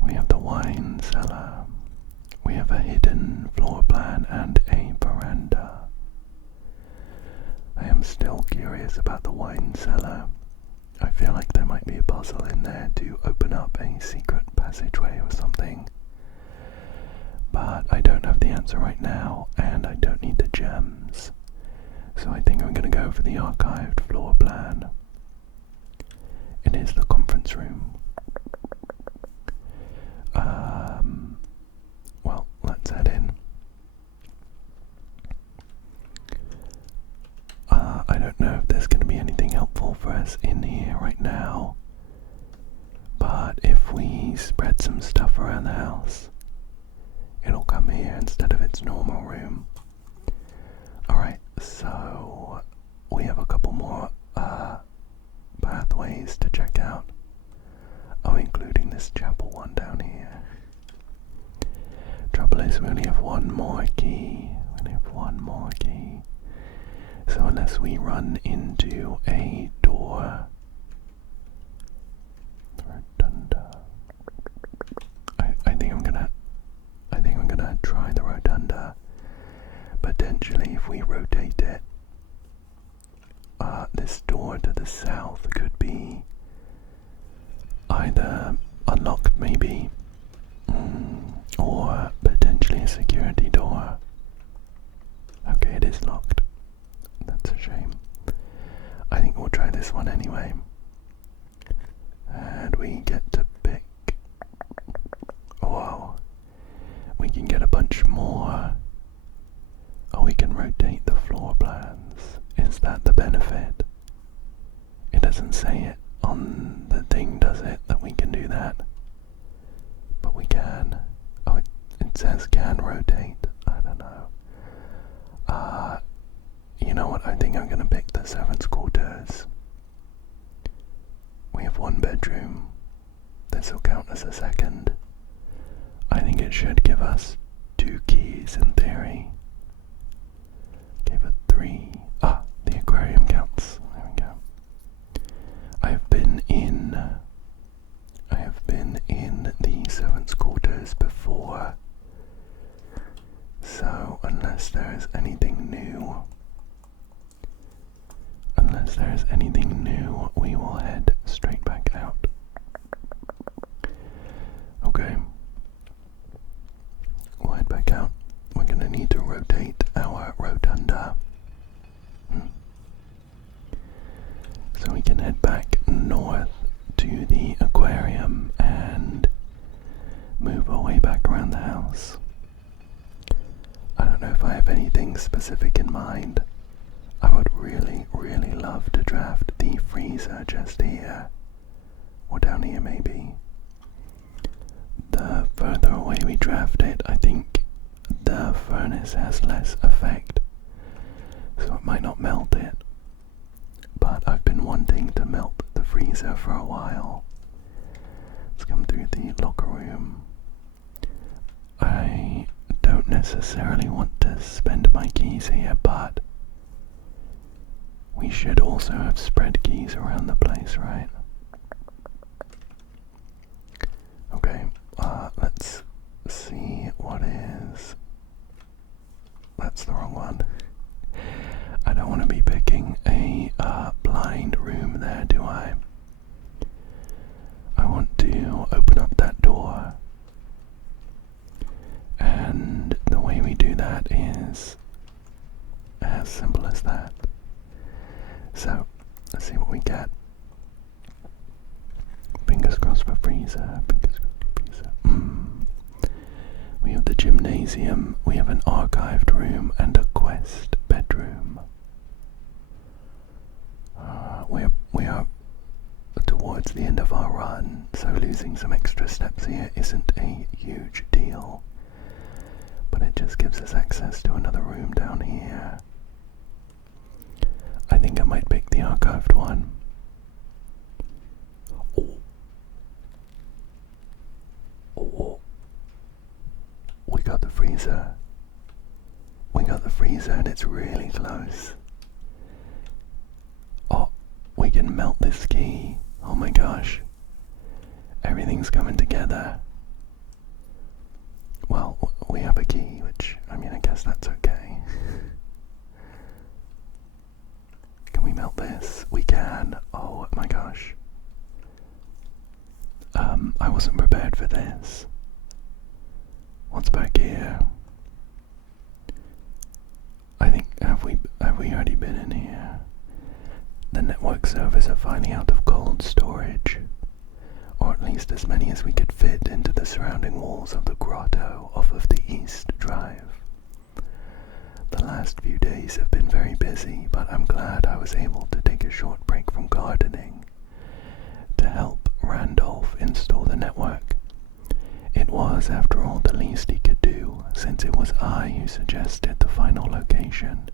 We have the wine cellar. We have a hidden floor plan and a veranda. I am still curious about the wine cellar. I feel like there might be a puzzle in there to open up a secret passageway or something. But I don't have the answer right now, and I don't need the gems. So I think I'm going to go for the archived floor plan. It is the conference room. Well, let's head in. I don't know if there's going to be anything helpful for us in here right now, but if we spread some stuff around the house, it'll come here instead of its normal room. Alright, so we have a couple more pathways to check out. Oh, including this chapel one down here. Trouble is, we only have one more key. So unless we run into a door, rotunda. I think I'm gonna try the rotunda. Potentially, if we rotate it, this door to the south could be either unlocked, maybe, or potentially a security door. Okay, it is locked. That's a shame. I think we'll try this one anyway. And we get to pick. Wow. We can get a bunch more. Oh, we can rotate the floor plans. Is that the benefit? It doesn't say it on the thing, does it, that we can do that? But we can. Oh, it says can rotate. I don't know. You know what? I think I'm gonna pick the servants' quarters. We have one bedroom. This will count as a second. I think it should give us 2 keys in theory. Give it 3. The aquarium counts. There we go. I have been in the servants' quarters before. So unless there is anything new, there's anything new, we will head straight back out. Okay. We'll head back out. We're going to need to rotate our rotunda. So we can head back north to the aquarium and move our way back around the house. I don't know if I have anything specific in mind. I would really, really love to draft the freezer just here, or down here maybe. The further away we draft it, I think the furnace has less effect, so it might not melt it. But I've been wanting to melt the freezer for a while. Let's come through the locker room. I don't necessarily want to spend my keys here, but we should also have spread keys around the place, right? Okay, let's see what is... That's the wrong one. I don't want to be picking a blind room there, do I? I want to open up that door. And the way we do that is as simple as that. So, let's see what we get. Fingers crossed for freezer. Fingers crossed for freezer. We have the gymnasium. We have an archived room and a quest bedroom. We are towards the end of our run, so losing some extra steps here isn't a huge deal. But it just gives us access to another room down here. I think I might pick the archived one. Oh. We got the freezer. We got the freezer and it's really close. Oh, we can melt this key. Oh my gosh. Everything's coming together. Well, we have a key, which, I mean, I guess that's okay. Can we melt this? We can. Oh my gosh. I wasn't prepared for this. What's back here? I think, have we already been in here? The network servers are finally out of cold storage, or at least as many as we could fit into the surrounding walls of the grotto off of the East Drive. The last few days have been very busy, but I'm glad I was able to take a short break from gardening to help Randolph install the network. It was, after all, the least he could do, since it was I who suggested the final location.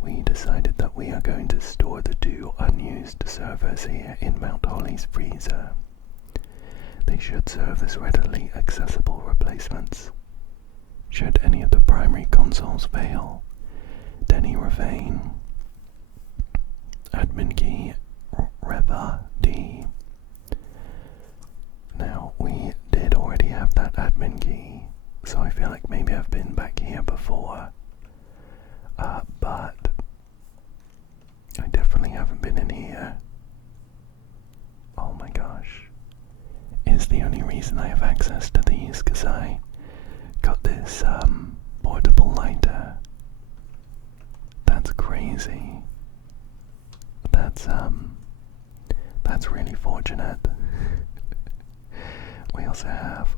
We decided that we are going to store the 2 unused servers here in Mount Holly's freezer. They should serve as readily accessible replacements. Should any of the primary consoles fail, Denny Ravane, admin key Reva D. Now, we did already have that admin key, so I feel like maybe I've been back here before, but I definitely haven't been in here. Oh my gosh. Is the only reason I have access to these because I got this portable lighter. That's crazy. That's really fortunate. We also have,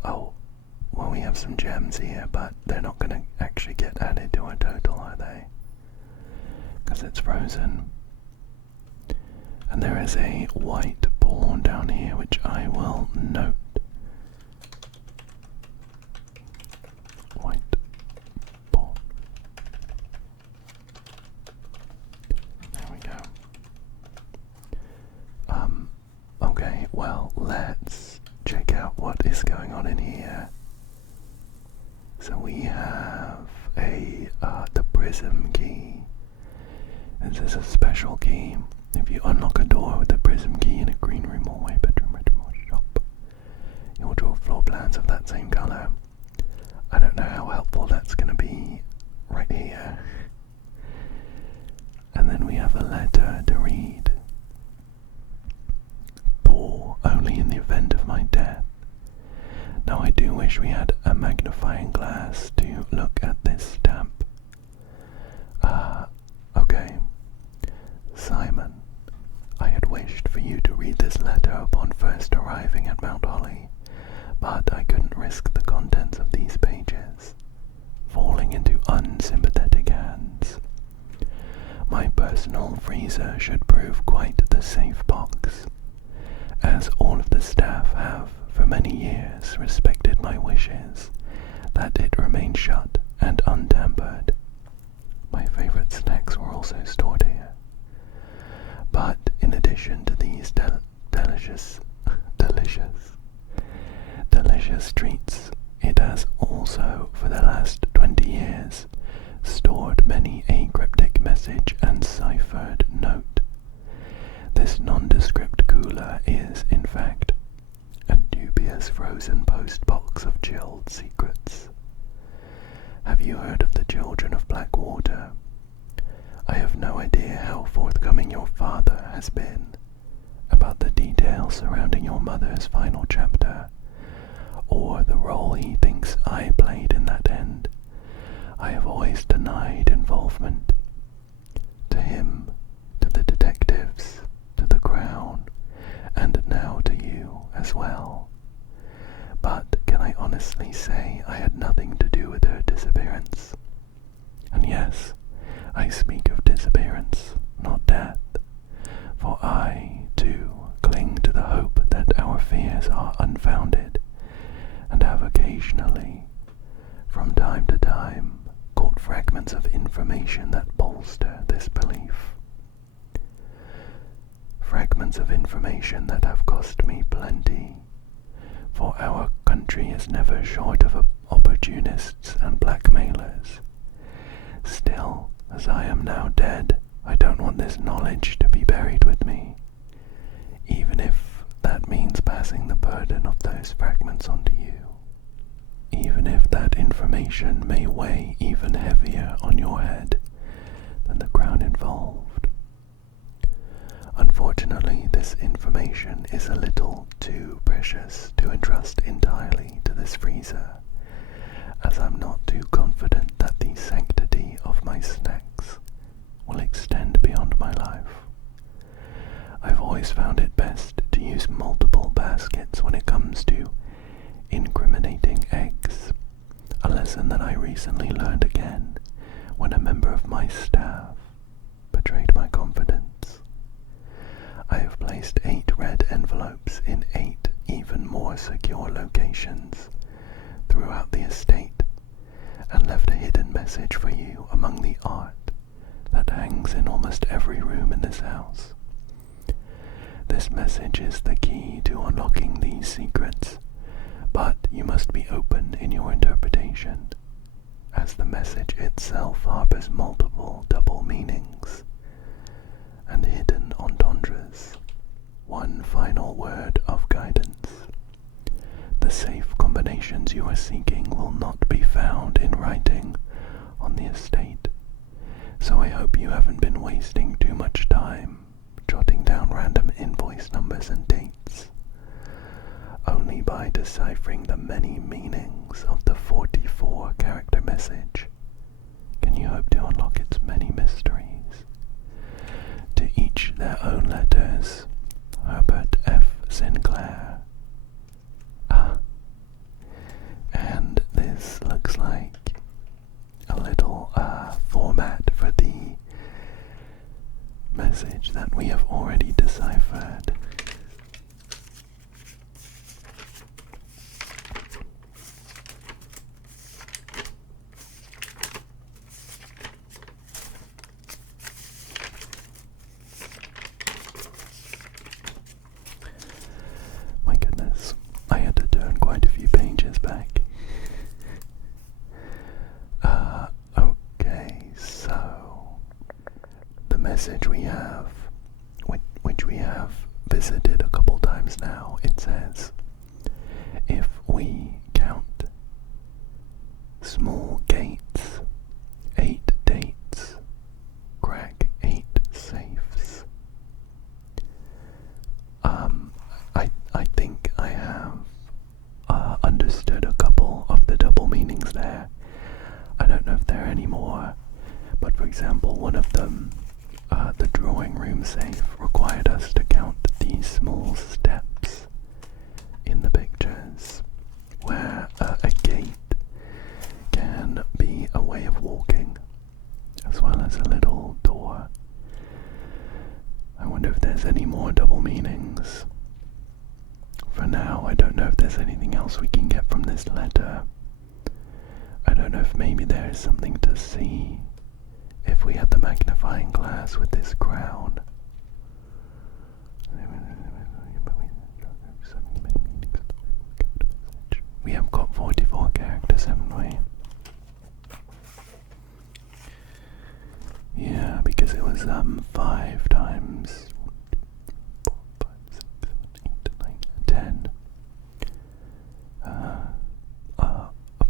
we have some gems here, but they're not going to actually get added to our total, are they? Because it's frozen. And there is a white ball down here, which I will note. White ball. There we go. Okay, well, let's check out what is going on in here. So we have the prism key. This is a special key. If you unlock a door with the prism key in a green room, hallway, bedroom, or shop, you'll draw floor plans of that same color. I don't know how helpful that's going to be right here. And then we have a letter to read. Thor, only in the event of my death. Now I do wish we had a magnifying glass to look at this stamp. Okay. Simon, I had wished for you to read this letter upon first arriving at Mount Holly, but I couldn't risk the contents of these pages falling into unsympathetic hands. My personal freezer should prove quite the safe box, as all of the staff have for many years respected my wishes that it remain shut and untampered. My favorite snacks were also stored here. But in addition to these delicious treats, it has also, for the last 20 years, stored many a cryptic message and ciphered note. This nondescript cooler is, in fact, a dubious frozen post box of chilled secrets. Have you heard of the children of Blackwater? I have no idea how forthcoming your father has been about the details surrounding your mother's final chapter, or the role he thinks I played in that end. I have always denied involvement. To him, to the detectives, to the Crown, and now to you as well. But can I honestly say I had nothing to do with her disappearance? And yes, I speak of disappearance, not death, for I, too, cling to the hope that our fears are unfounded, and have occasionally, from time to time, caught fragments of information that bolster this belief. Fragments of information that have cost me plenty, for our country is never short of opportunists and blackmailers. Still, as I am now dead, I don't want this knowledge to be buried with me, even if that means passing the burden of those fragments onto you. Even if that information may weigh even heavier on your head than the crown involved. Unfortunately, this information is a little too precious to entrust entirely to this freezer, as I'm not too confident that the sanctity of my snacks will extend beyond my life. I've always found it best to use multiple baskets when it comes to incriminating eggs, a lesson that I recently learned again when a member of my staff betrayed my confidence. I have placed 8 red envelopes in 8 even more secure locations throughout the estate, and left a hidden message for you among the art that hangs in almost every room in this house. This message is the key to unlocking these secrets, but you must be open in your interpretation, as the message itself harbors multiple double meanings and hidden entendres. One final word of guidance. The safe combinations you are seeking will not be found in writing on the estate, so I hope you haven't been wasting too much time jotting down random invoice numbers and dates. Only by deciphering the many meanings of the 44-character message can you hope to unlock its many mysteries. To each their own letters. Herbert F. Sinclair. And this looks like a little format for the message that we have already deciphered. My goodness, I had to turn quite a few pages back. Okay, so the message we have, which we have visited a couple times now, it says, if we count small gates, 8 dates, crack 8 safes. safe required us to count these small steps in the pictures, where a gate can be a way of walking, as well as a little door. I wonder if there's any more double meanings. For now, I don't know if there's anything else we can get from this letter. I don't know if maybe there is something to see if we had the magnifying glass with this crown. We have got 44 characters, haven't we? Yeah, because it was 5 times 4, 5, 6, 7, 8, 9, 10.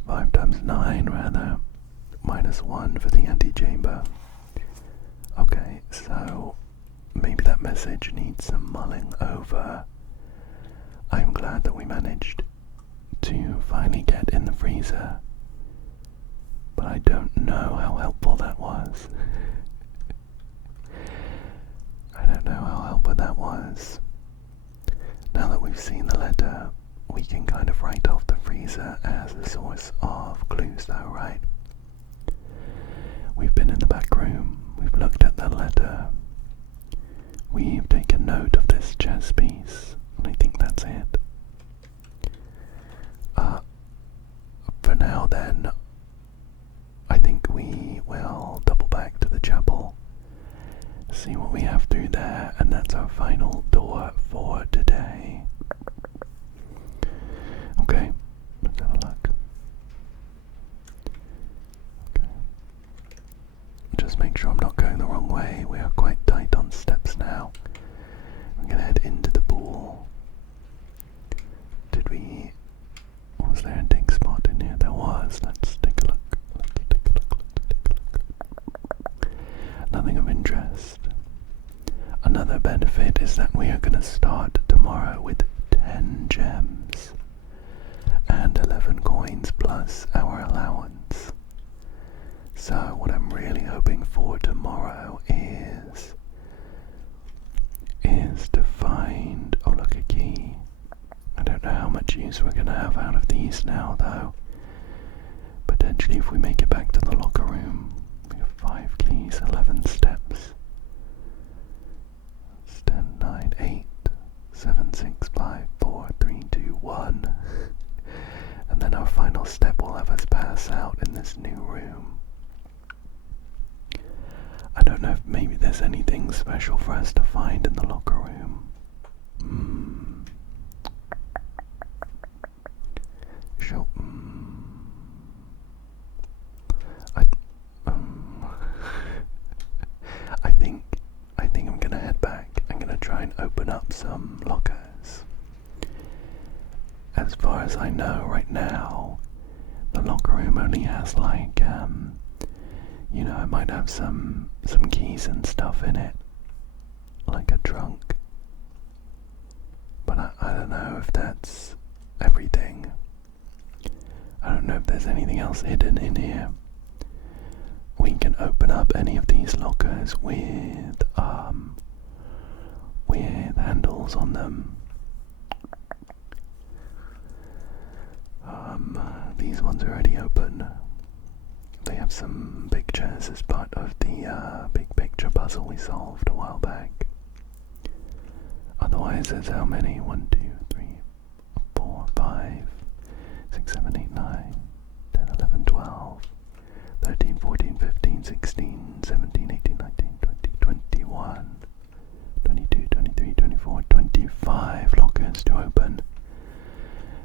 5 times 9 rather, minus 1 for the antechamber. Okay, so maybe that message needs some mulling over. I'm glad that we managed to finally get in the freezer, but I don't know how helpful that was. I don't know how helpful that was. Now that we've seen the letter, we can kind of write off the freezer as a source of clues though, right? We've been in the back room, we've looked at the letter, we've taken note of this chess piece, and I think that's it. For now then, I think we will double back to the chapel, see what we have through there, and that's our final door for today. Okay, let's have a look. Okay. Just make sure I'm not going the wrong way. We are quite tight on steps now. I'm gonna head into the pool. Was there a dig spot in here? There was. Let's take a look. Nothing of interest. Another benefit is that we are gonna start tomorrow with 10 gems and 11 coins plus our allowance. So what I'm really hoping for tomorrow is to find, oh look, a key. I don't know how much use we're going to have out of these now though. Potentially if we make it back to the locker room, we have 5 keys, 11 steps. It's 10, 9, 8, 7, 6, 5, 4, 3, 2, 1. And then our final step will have us pass out in this new room. I don't know if maybe there's anything special for us to find in the locker room. Sure. I think I'm gonna head back. I'm gonna try and open up some lockers. As far as I know right now, the locker room only has like, it might have some keys and stuff in it, like a trunk. But I don't know if that's everything. I don't know if there's anything else hidden in here. We can open up any of these lockers with handles on them. These ones are already open. They have some pictures as part of the big picture puzzle we solved a while back. Otherwise, there's how many? 1, 2, 3, 4, 5, 6, 7, 8, 9, 10, 11, 12, 13, 14, 15, 16, 17, 18, 19, 20, 21, 22, 23, 24, 25 lockers to open.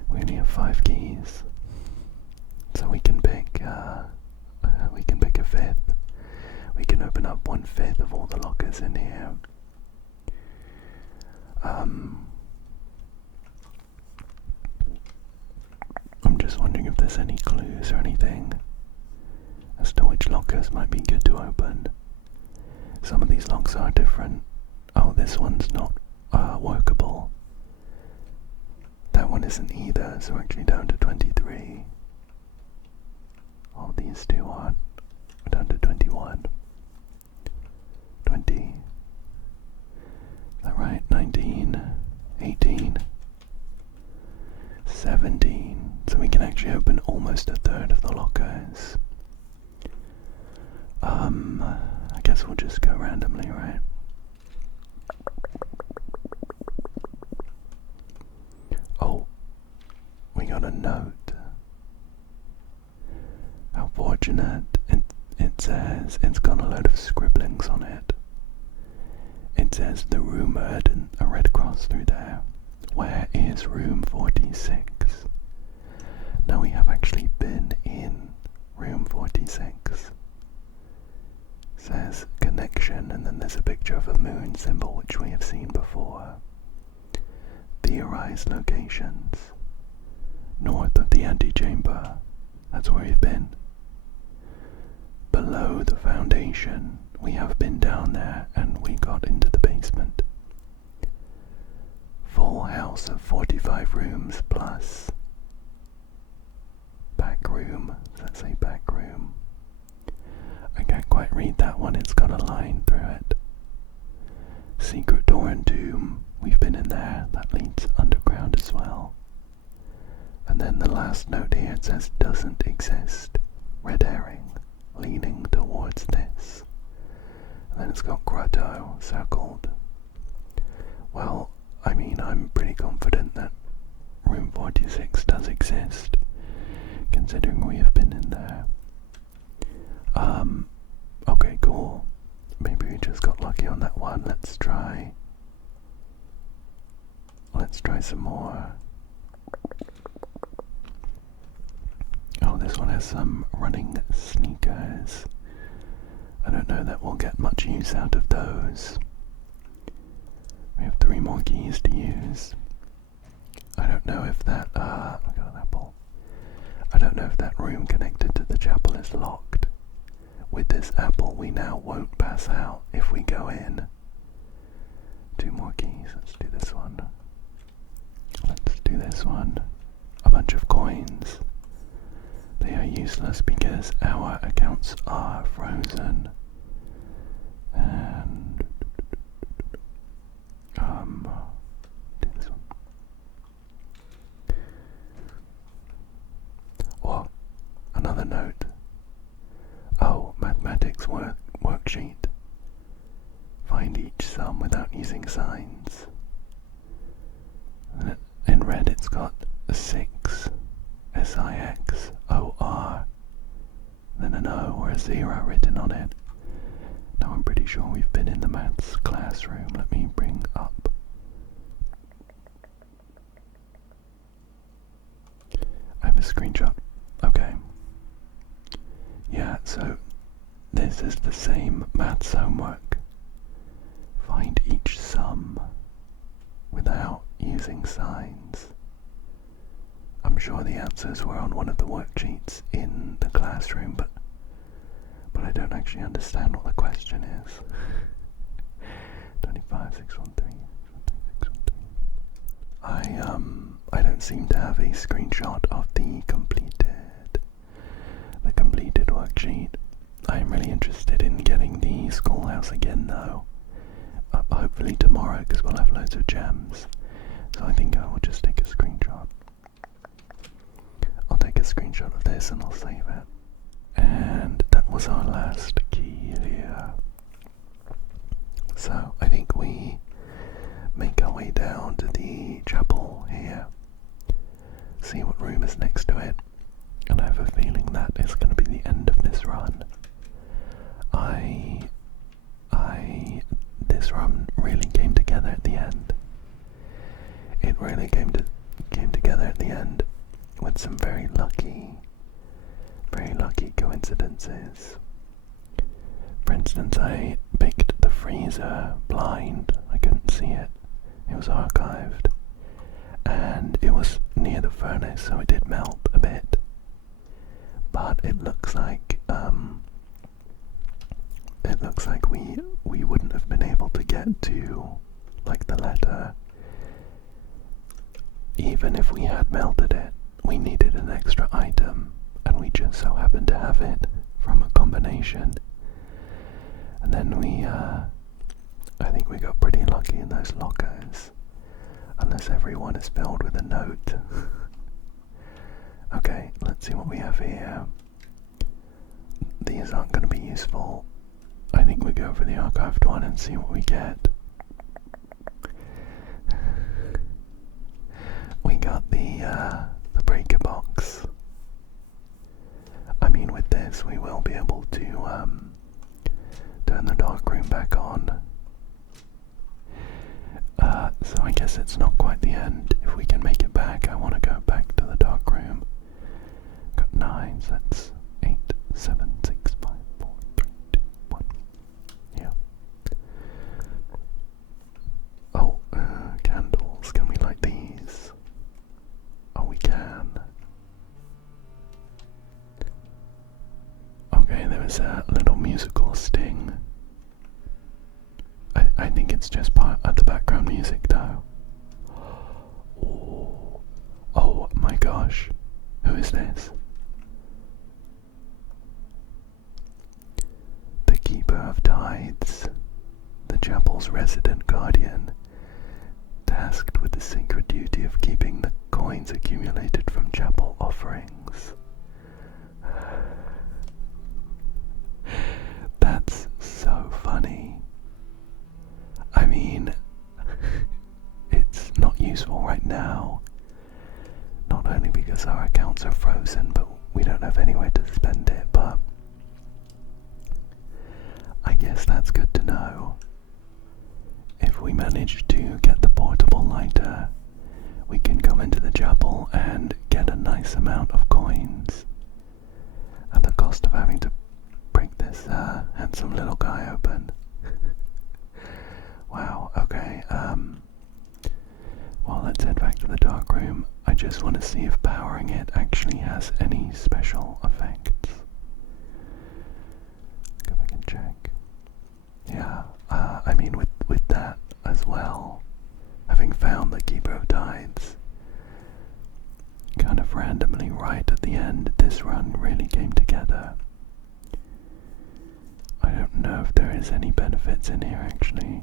We only have 5 keys, so we can pick a 5th. We can open up 1/5 of all the lockers in here. I'm just wondering if there's any clues or anything as to which lockers might be good to open. Some of these locks are different. Oh, this one's not workable. That one isn't either, so we're actually down to 23. Oh, these two aren't. We're down to 21. 20. actually open almost a third of the lockers. I guess we'll just go randomly, right? Oh, we got a note. How fortunate. It says, it's got a load of scribblings on it. It says the rumoured, and a red cross through there. Where is room 46? Now we have actually been in room 46. Says connection, and then there's a picture of a moon symbol which we have seen before. Theorized locations. North of the antechamber. That's where we've been. Below the foundation. We have been down there and we got into the basement. Full house of 45 rooms plus back room. Let's say back room. I can't quite read that one, it's got a line through it. Secret door and tomb. We've been in there. That leads underground as well. And then the last note here, it says doesn't exist. Red herring. Leaning towards this. And then it's got grotto circled. Well, I mean, I'm pretty confident that room 46 does exist, considering we have been in there. Okay, cool. Maybe we just got lucky on that one. Let's try some more. Oh, this one has some running sneakers. I don't know that we'll get much use out of those. We have 3 more keys to use. I don't know if that, I got an apple. I don't know if that room connected to the chapel is locked. With this apple, we now won't pass out if we go in. 2 more keys. Let's do this one. Let's do this one. A bunch of coins. They are useless because our accounts are frozen. And do this one. Oh, another note. Oh, mathematics worksheet. Find each sum without using signs. In red it's got a 6, SIXOR, then an O or a 0 written on it. Now I'm pretty sure we've been in the maths classroom. Let me bring up. I have a screenshot. Okay. Yeah, so this is the same maths homework. Find each sum without using signs. I'm sure the answers were on one of the worksheets in the classroom, but I don't actually understand what the question is. 25, 613, 613. I don't seem to have a screenshot of the completed worksheet. I'm really interested in getting the schoolhouse again though. Hopefully tomorrow, because we'll have loads of gems. So I think I will just take a screenshot. I'll take a screenshot of this and I'll save it. And that was our last key here. So I think we make our way down to the chapel here. See what room is next to it. And I have a feeling that is going to be the end of this run. This run really came together at the end. It really came together at the end with some very lucky coincidences. For instance, I picked the freezer blind. I couldn't see it. It was archived. And it was near the furnace, so it did melt a bit. But it looks like we wouldn't have been able to get to like the letter even if we had melted it. We needed an extra item and we just so happened to have it from a combination. And then I think we got pretty lucky in those lockers, unless everyone is filled with a note. Okay, let's see what we have here. These aren't going to be useful. I think we go for the archived one and see what we get. We got the breaker box. I mean, with this we will be able to turn the darkroom back on. So I guess it's not quite the end. If we can make it back, I want to go back to the darkroom. Got 9, so that's 8, 7, 6, 5, 4, 3, 2, 1. Yeah. Oh, candles. Can we light these? Oh, we can. Okay, there was a little musical sting. I think it's just part of the background music though. Oh my gosh. Who is this? The Keeper of Tides, the chapel's resident guardian, tasked with the sacred duty of keeping the coins accumulated from chapel offerings. That's so funny. I mean, it's not useful right now, not only because our accounts are frozen, but we don't have anywhere to spend it, but I guess that's good to know. If we manage to get the portable lighter, we can come into the chapel and get a nice amount of coins at the cost of having to break this handsome little guy open. Wow, okay, well, let's head back to the dark room. I just want to see if powering it actually has any special effects. Go back and check. Yeah, I mean, with that as well, having found the Keeper of Tides, kind of randomly right at the end, this run really came together. I don't know if there is any benefits in here actually.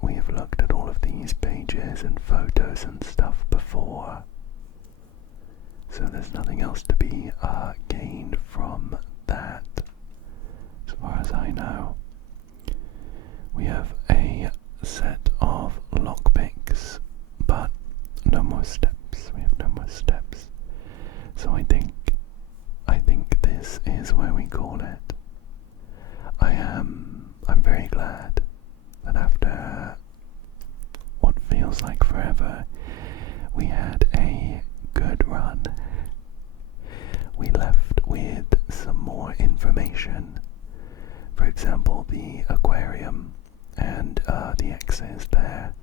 We have looked at all of these pages and photos and stuff before, so there's nothing else to be gained from that, as far as I know. We have a set of lockpicks, but no more steps. We have no more steps. So I think this is where we call it. I'm very glad that after what feels like forever, we had a good run. We left with some more information. For example, the aquarium and the X's there.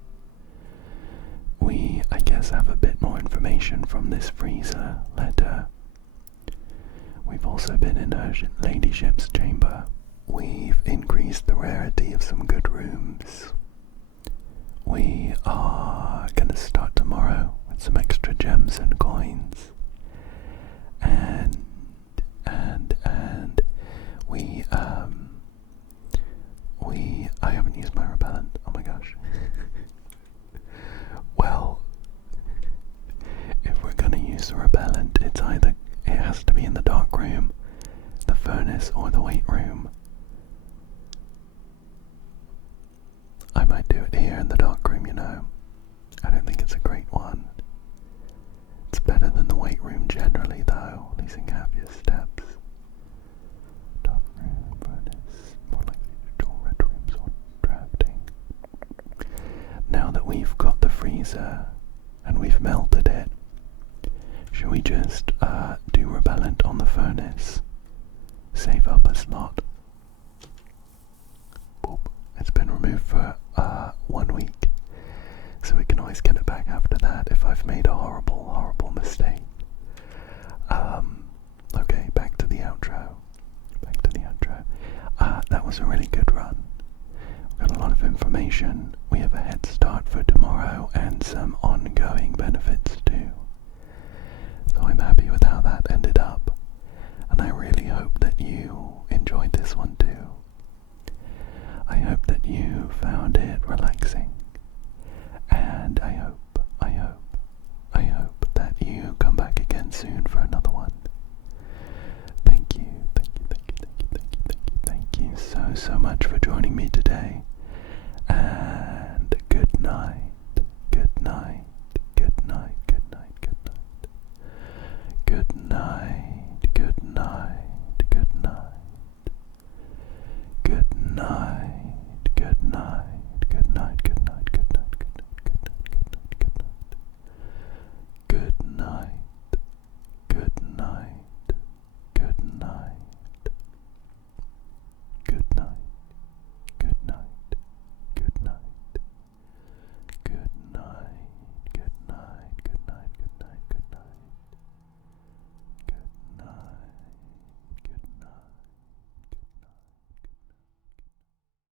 We, I guess, have a bit more information from this freezer letter. We've also been in her Ladyship's chamber. We've increased the rarity of some good rooms. We are gonna start tomorrow with some extra gems and coins. And I haven't used my repellent. Oh my gosh. Well, if we're gonna use the repellent, it has to be in the dark room, the furnace, or the weight room. I might do it here in the dark room, you know. I don't think it's a great one. It's better than the weight room generally, though, at least you can have your steps. Dark room, furnace, more likely to draw red rooms on drafting. Now that we've got the freezer and we've melted it, should we just do repellent on the furnace? Save up a slot. Boop. It's been removed for 1 week, so we can always get it back after that if I've made a horrible mistake. Okay, back to the outro. That was a really good run. We've got a lot of information. We have a head start for tomorrow and some ongoing benefits too. So I'm happy with how that ended up, and I really hope that you enjoyed this one too. I hope that you found it relaxing, and I hope that you come back again soon for another one. Thank you, thank you, thank you, thank you, thank you, thank you, thank you so much for joining me today.